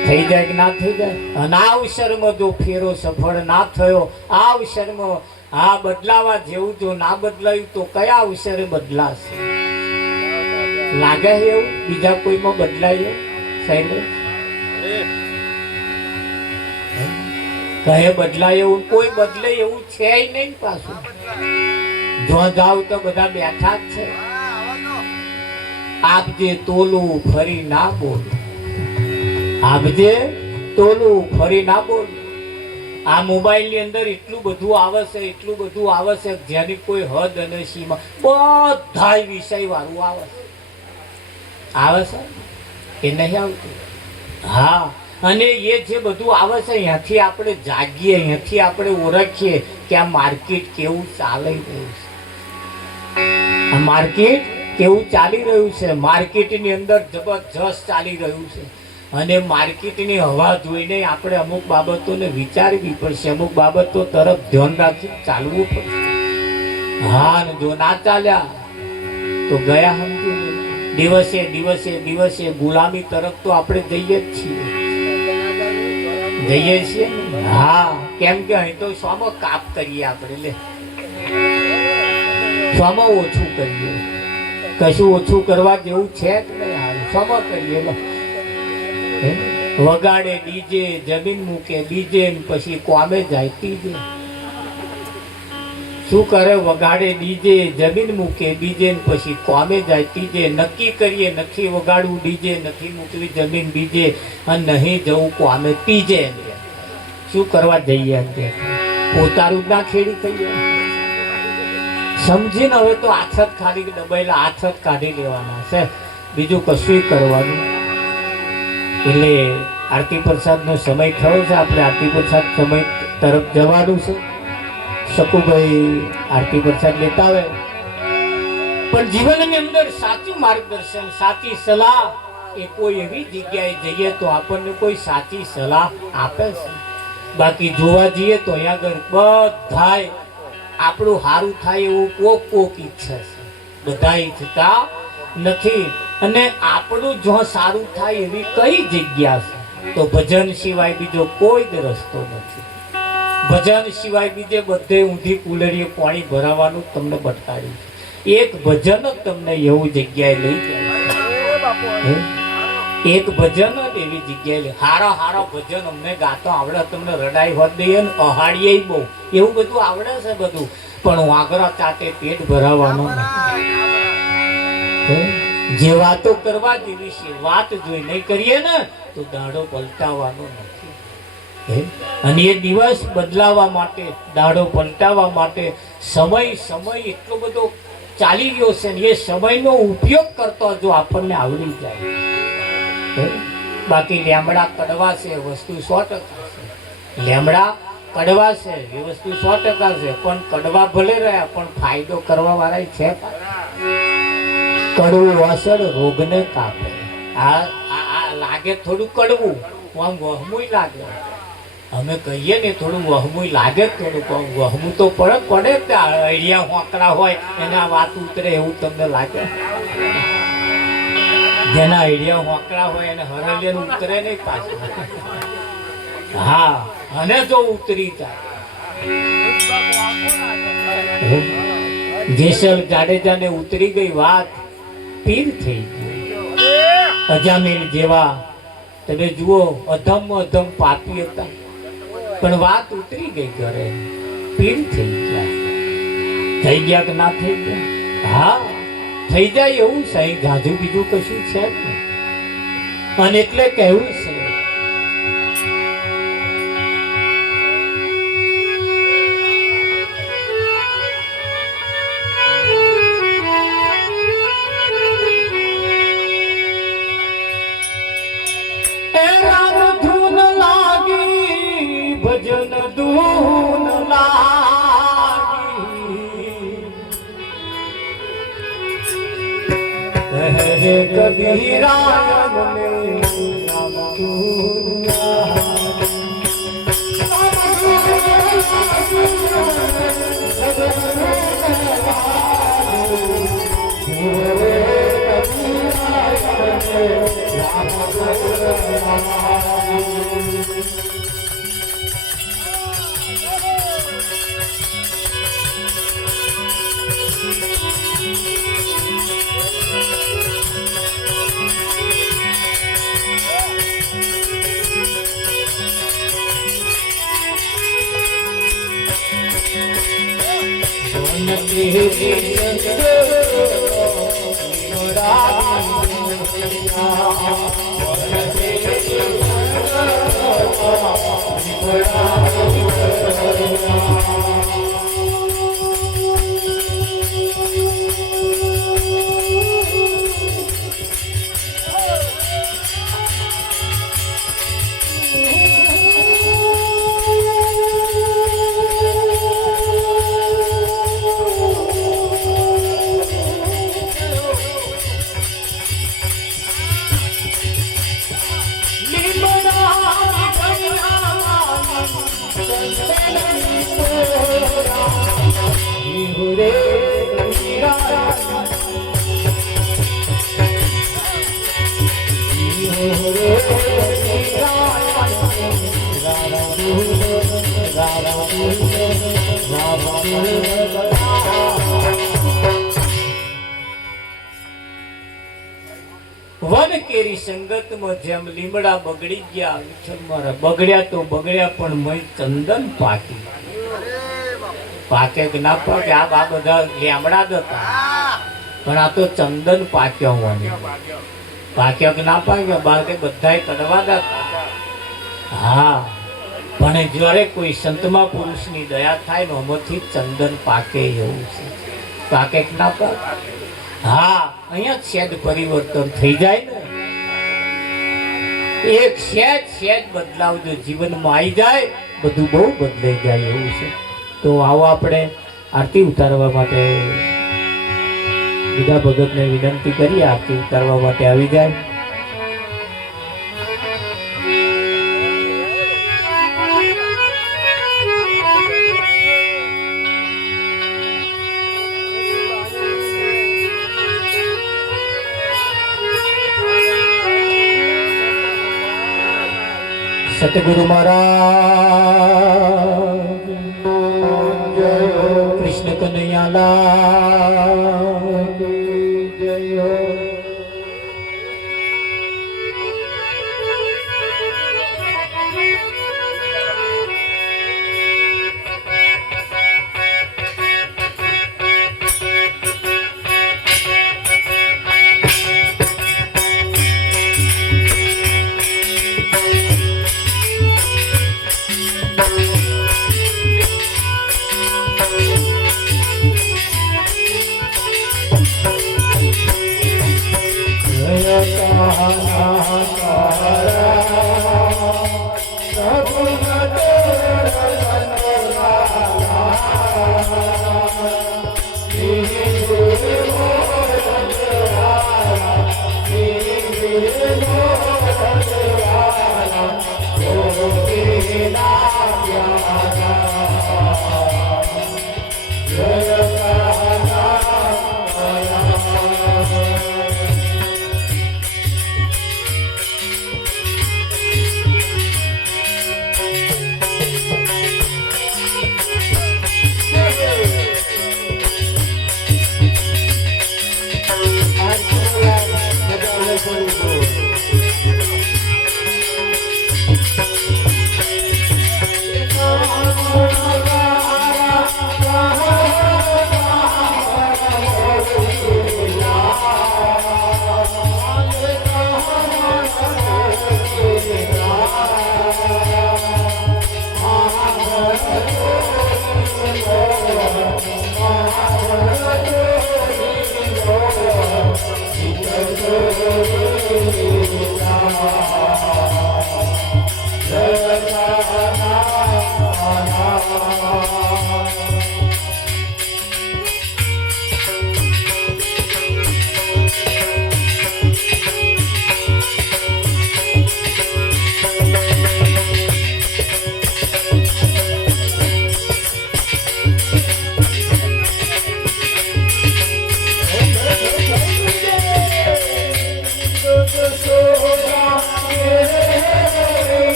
થઈ જાય કે ના થઈ જાય અને આ અવસરમાં જો ફેરો સફળ ના થયો આ અવસરમાં આ બદલાવા જેવું જો ના બદલાયું તો કયા અવસરે બદલાશે લાગે છે એવું બીજા કોઈમાં બદલાય સાહેબ કહે બદલાય એવું કોઈ બદલે એવું છે નહીં પાછું જો જાવ તો બધા બેઠા જ છે આપજે તોલું ફરી ના બોલ આપજે તોલું ફરી ના બોલ આ મોબાઈલ ની અંદર એટલું બધું આવે છે જેની કોઈ હદ અને સીમા બધા વિષય વાળું આવે છે કે નહીં આવતું હા અને એ જે બધું આવે છે અહીંયાથી આપણે જાગીએ અહીંયાથી આપણે ઓળખીએ કે આ માર્કેટ કેવું ચાલી રહ્યું છે આ માર્કેટ કેવું ચાલી રહ્યું છે માર્કેટની અંદર જબરજસ્ત ચાલી રહ્યું છે અને માર્કેટની હવા જોઈને આપણે અમુક બાબતોને વિચારવી પડશે અમુક બાબતો તરફ ધ્યાન રાખી ચાલવું પડશે હા જો ના ચાલ્યા તો ગયા સમજી લે. દિવસે દિવસે દિવસે ગુલામી તરફ તો આપણે જઈએ જ છીએ ને? હા, કેમ કે અહીં તો સ્વામો કાપ કરીએ આપણે, લે સ્વામો ઓછું કરીએ, કશું ઓછું કરવા જેવું છે જ નહીં. હાલ સ્વામો કરીએ, વગાડે ડીજે, જમીન મૂકે ડીજે, પછી કોમે જાય તીજે. શું કરે? વગાડે ડીજે, જમીન મૂકે ડીજે, પછી કોમે જાય તીજે. નક્કી કરીએ નથી વગાડવું ડીજે, નથી મૂકવી જમીન ડીજે, અને નહીં જવું કોમે તીજે. શું કરવા જઈએ? પોતાનું ના ખેડી થઈએ. સમજીને હવે તો હાથ જ ખાલી દબાયેલા હાથ જ કાઢી લેવાના છે, બીજું કશું કરવાનું. એટલે આરતી પ્રસાદનો સમય થયો છે, આપણે આરતી પ્રસાદ સમય તરફ જવાનું છે. શકુભાઈ આરતી પ્રસાદ લેતા આવે. પણ જીવનની અંદર સાચું માર્ગદર્શન, સાચી સલાહ એ કોઈ એવી જગ્યાએ જઈએ તો આપણને કોઈ સાચી સલાહ આપે છે. બાકી જોવા જઈએ તો અહીંયા આગળ બધાય આપણું સારું થાય એવું કોક ઈચ્છે છે, બધા ઈચ્છતા નથી. અને આપણું જો સારું થાય એવી કઈ જગ્યા છે? તો ભજન સિવાય બીજો કોઈ જ રસ્તો નથી. ભજન સિવાય બીજે બધે ઊંધી કુલરીએ પાણી ભરાવાનું તમને બતાડ્યું છે. એક ભજન જ તમને એવું જગ્યાએ લઈ જાય. એક ભજન જ એવી જગ્યાએ હારા હારા ભજન અમને ગાતો આવડે, તમને રડાઈ હોત દઈએ ને અહાડીએ બહુ એવું બધું આવડે છે બધું, પણ વાગરા ચાટે પેટ ભરાવાનું નથી. જે વાતો કરવા જેવી છે, વાત જોઈ નહીં કરીએ ને તો દાડો પલટાવવાનો નથી. અને એ દિવસ બદલાવા માટે, દાડો પલટાવવા માટે સમય એટલો બધો ચાલી ગયો છે ને, એ સમયનો ઉપયોગ કરતો જો આપણને આવડી જાય. બાકી લેમડા કડવા છે વસ્તુ 100% છે. લેમડા કડવા છે એ વસ્તુ 100% છે, પણ કડવા ભલે રહ્યા પણ ફાયદો કરવા વાળા છે. કડવું અસર રોગને કાપે. આ લાગે થોડું કડવું, આમ વહમુય લાગે. અમે કહીએ ને થોડું વહમુય લાગે, થોડું વહમું તો પડે જ. અડિયા હોંકડા હોય એના વાત ઉતરે એવું તમને લાગે? જેના આઈડિયા હોકડા હોય એને હરલે ઉતરે નહીં પાછું. હા, અને જો ઉતરી જાય. જેસલ જાડેજાને ઉતરી ગઈ વાત, પીર થઈ ગઈ. અજામીર જેવા તમે જુઓ, અધમ પાપી હતા, પણ વાત ઉતરી ગઈ ઘરે, પીર થઈ ગયા. થઈ ગયા કે ના થઈ ગયા? હા, થઈ જાય એવું સહી, જાજુ બીજું કશું છે જ. અને એટલે કહેવું છે ધૂન લાગી, ભજન ધૂન લાગી, કબીરા વન કેરી સંગતમાં જેમ લીમડા બગડી ગયા, વિઠ્ઠલ મારા બગડ્યા તો બગડ્યા, પણ મય ચંદન પાકી. પાકે કે ના પાકે, આ બધા લીમડા જ હતા, પણ આ તો ચંદન પાક્યો મને. પાક્યો કે ના પાક્યો, બાળકે બધાય કડવા જ હતા. હા, પણ જ્યારે કોઈ સંતમાં પુરુષની દયા થાય ને આમાંથી ચંદન પાકે એવું છે. પાકે કે ના પાકે? હા, અહીંયા સેજ પરિવર્તન થઈ જાય ને, એક સેજ બદલાવ જો જીવનમાં આવી જાય, બધું બહુ બદલાઈ જાય એવું છે. તો આવો આપણે આરતી ઉતારવા માટે બીજા ભગતને વિનંતી કરીએ, આરતી ઉતારવા માટે આવી જાય. સતગુરુ મહારાજ કૃષ્ણ કનૈયાલાલ જય.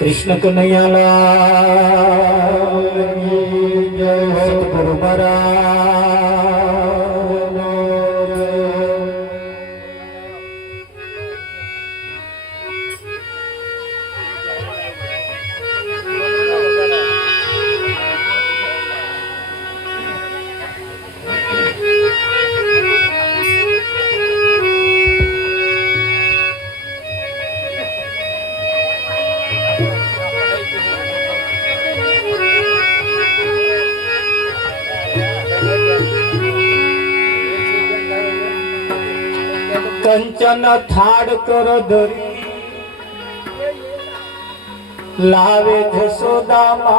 કૃષ્ણ કનૈયાલાલ સતગુરુ મહારાજ કંચન થાળ કર ધરી લાવે જશોદામાં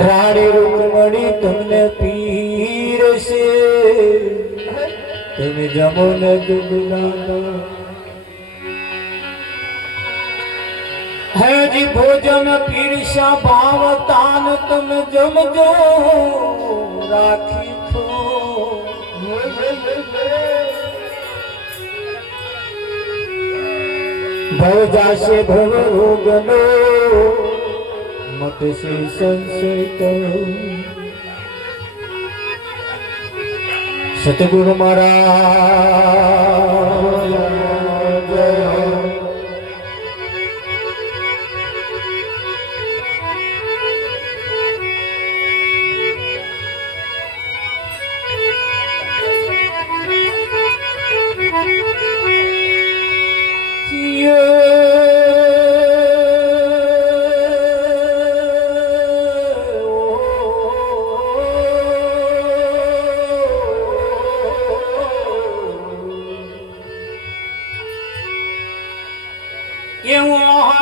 રાણી રૂકમણી તમને પીરશે તમે જમો ને દુબળા હેજી ભોજન પીરસા ભાવતાન તમે જમજો રાખી છો ભવ જાશે ભવ રોગનો મટશે સંશય સતગુરુ મહારાજ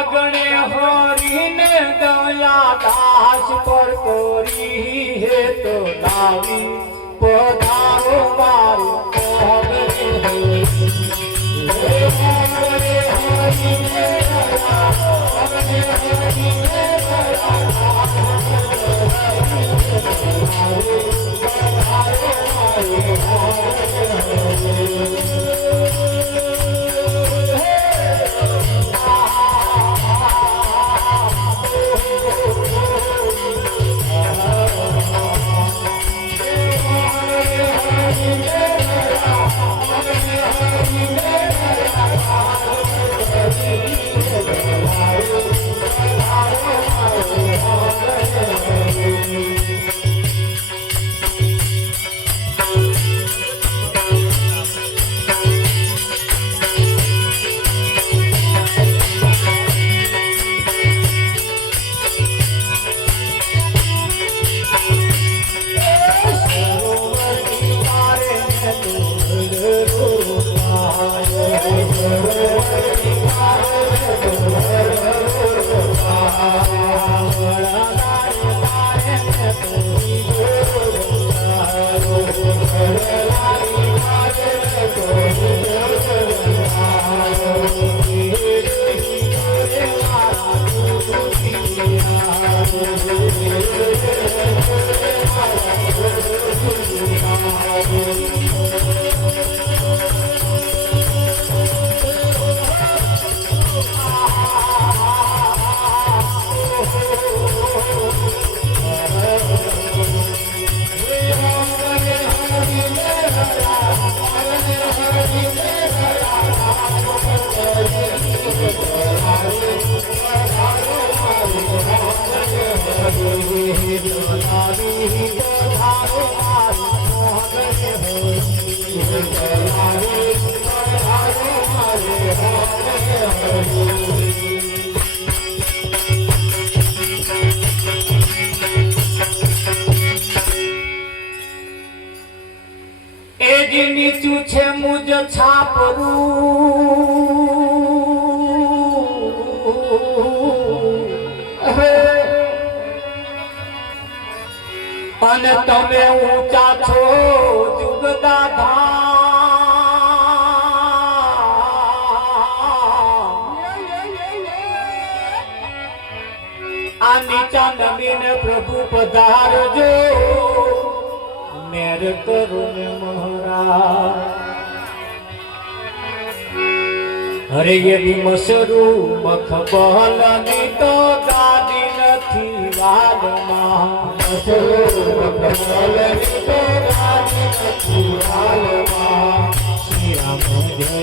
ગણે હરીને દયા દાસ પર તોરી હે તો લાવી પધારો મારું એ જે નીચું છે મુજ છાપરું અને તમે ઊંચા છો જુગદા આ નીચા નમીને પ્રભુ પધારજો મેર કરો ને મહારાજ અરે એવી મસરું મખબલ ની તો ગાદી નથી વાલમાં મસરું મખબલ ની તો ગાદી નથી વાલમાં શ્રી રામ જય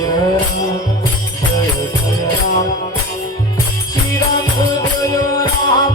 જય જય રામ શ્રી રામ જય રામ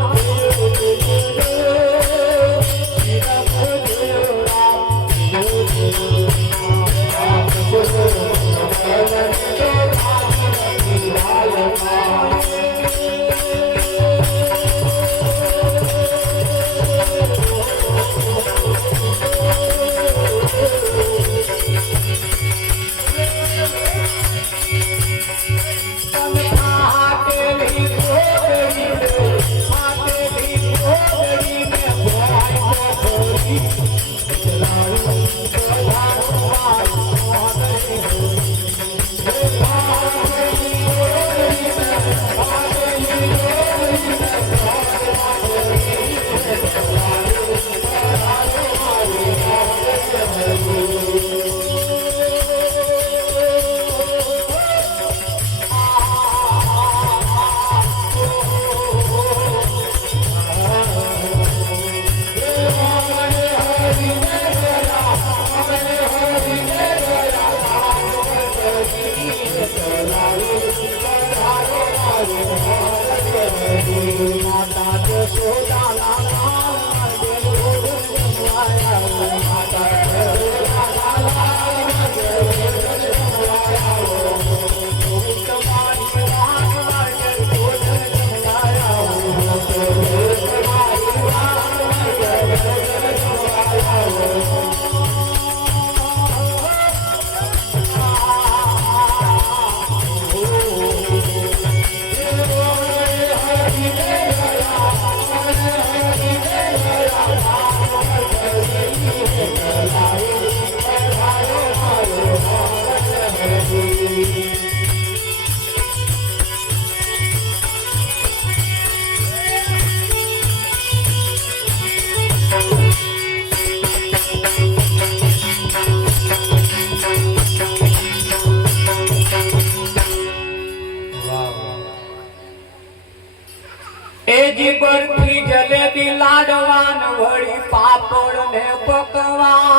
એજી બરફી જલેબી લાડવાન વળી પાપડ ને પકવાન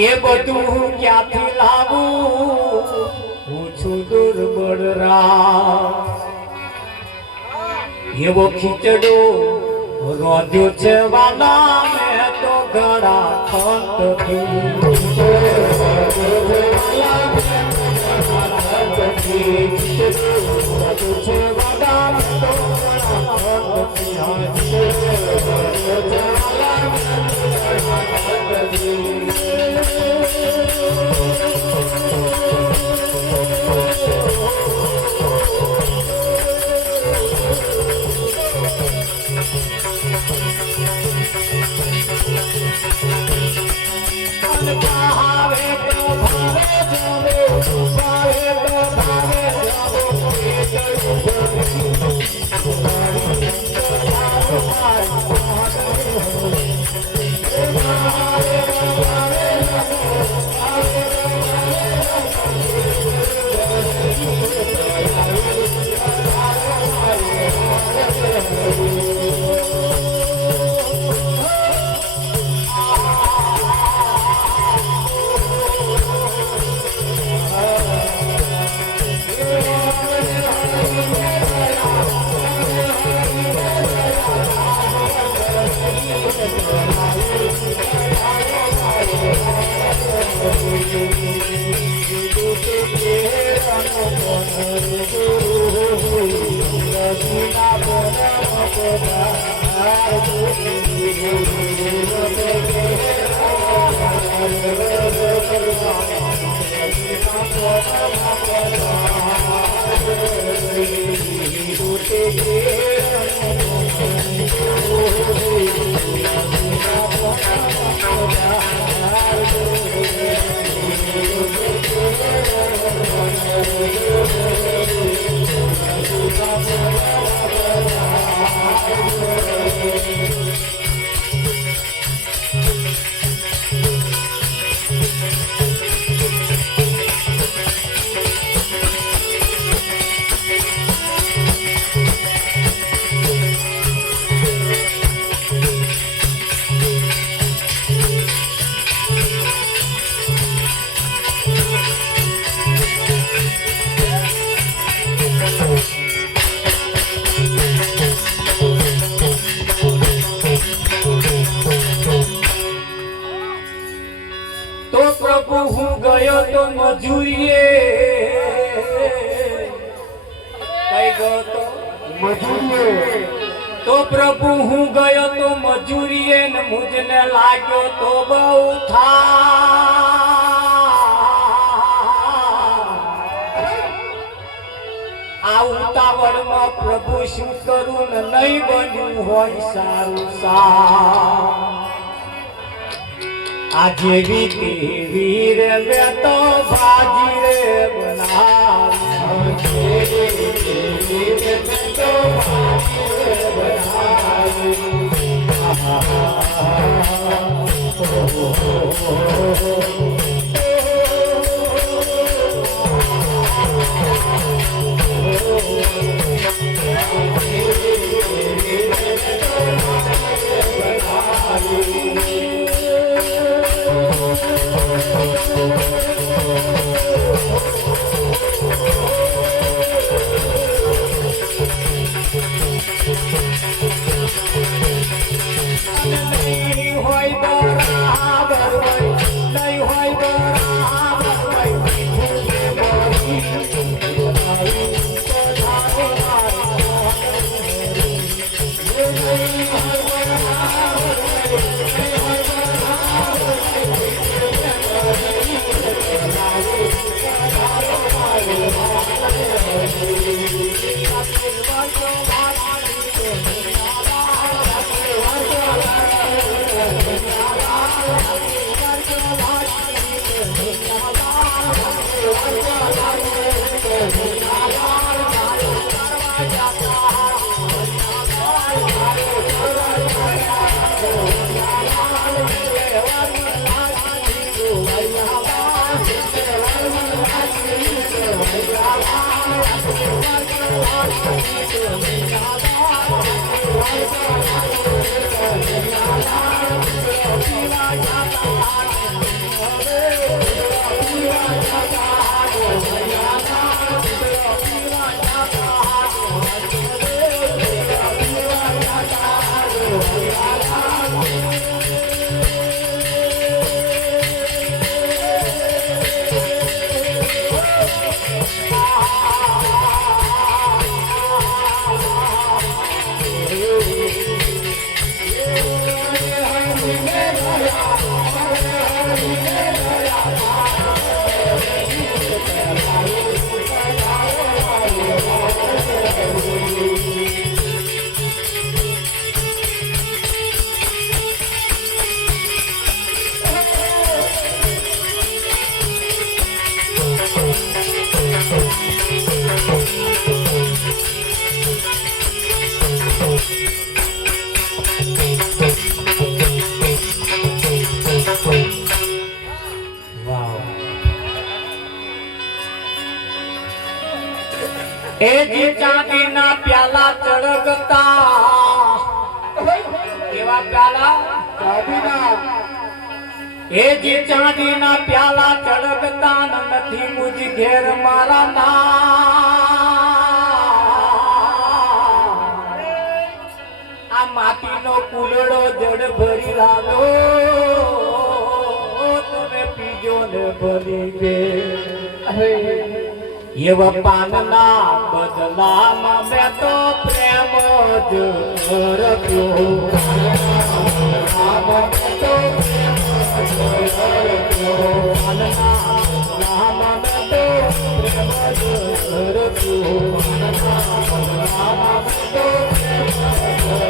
એ બધું હું ક્યાંથી લાવું હું છું દુર્બળ રામ એવો ખીચડો રોધ્યો છે વાલા મેં તો ઘણા ખંત ભાવે તો ભાવે મજૂરીએ કઈ ગયો તો મજૂરીએ તો પ્રભુ હું ગયો તો મજૂરીએ ને મુજને લાગ્યો તો બહુ આ ઉતાવળમાં પ્રભુ શું કરું ને નહીં બન્યું હોય સારું આ જેવી તેવી રે મેં તો ભાજી રે બનાવી એ જે ચાંદીના પ્યાલા ચળકતા કેવા પ્યાલા ચાંદીના એ જે ચાંદીના પ્યાલા ચળકતા નથી મુજ ઘેર મારા આ માટીનો કુલડો જડ ભરી લાવો તમે પીજો ને ભરી ગે એવા પાનના બદલામાં મેં તો પ્રેમ જ રખ્યો બદલામાં મેં તો પ્રેમ જ રખ્યો બદલામાં મેં તો પ્રેમ જ રખ્યો બદલામાં મેં તો પ્રેમ જ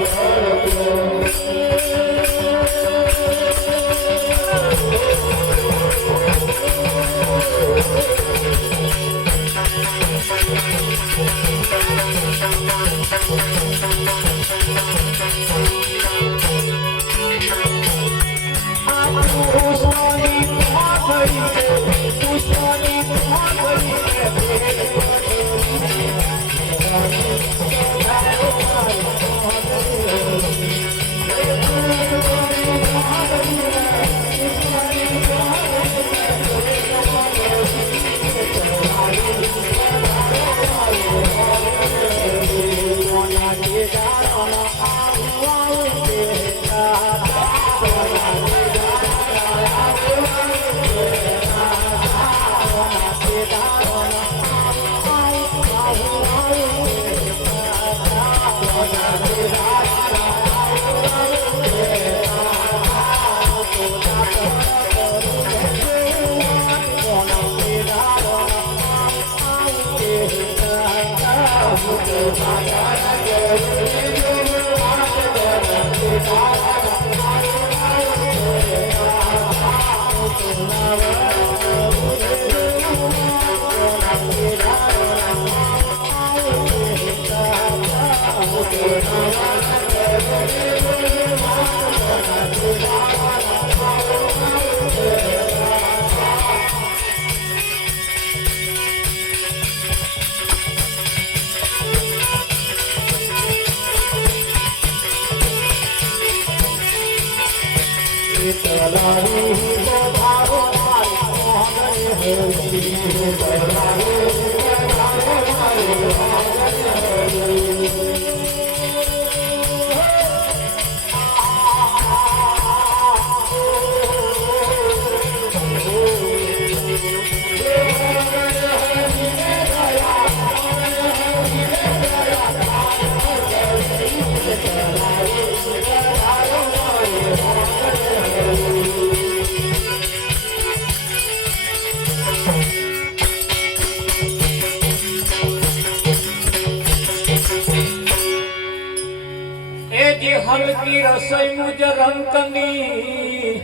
હલકી રસોઈ મુજ રંકની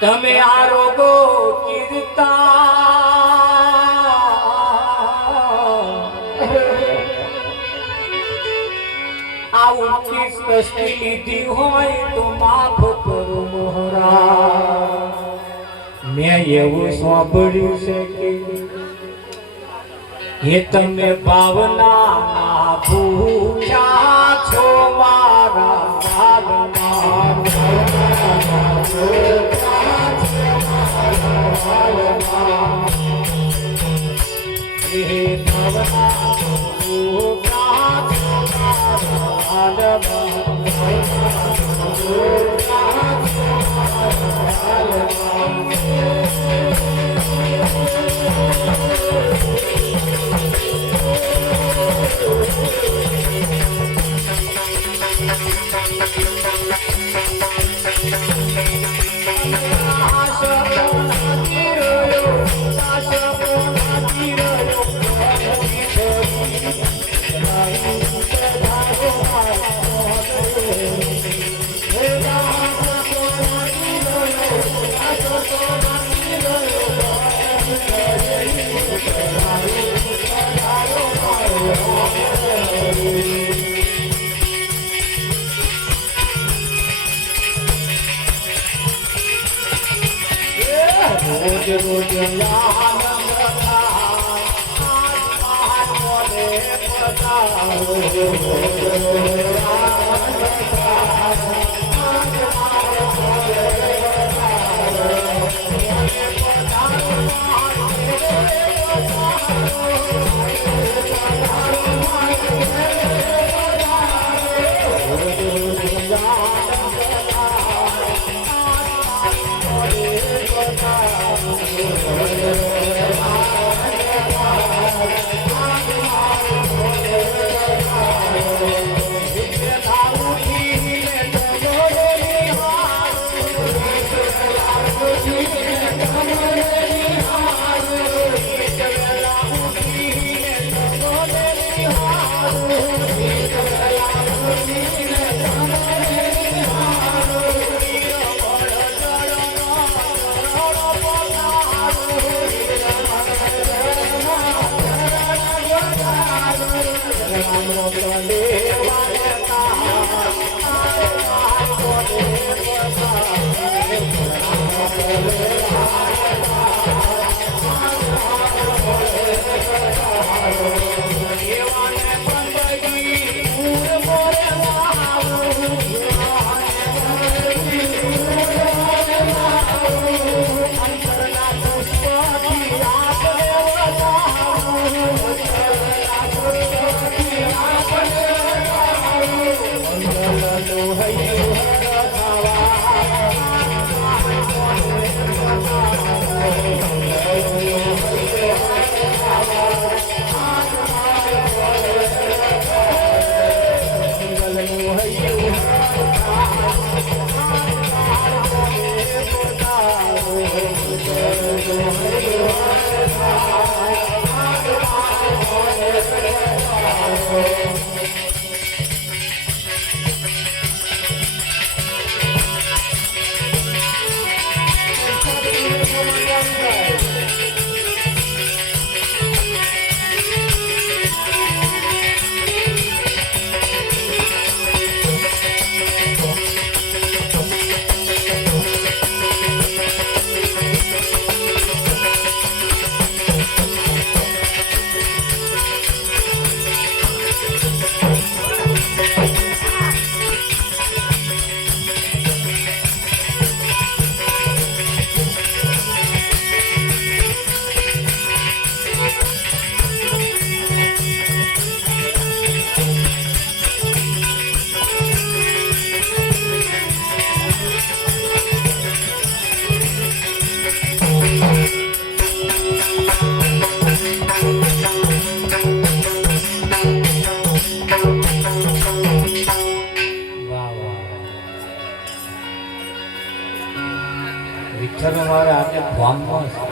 તમે આરોગો કીર્તા આ ઊંચી સૃષ્ટિ લીધી હોય તો માફ કરો મોહરા મેં એવું સાંભળ્યું છે કે તમે ભાવના ભૂખ્યા છો મારા હાલમાં રોજ રોજ વિઠ્ઠલ મારે આજે ફોર્મમાં છે.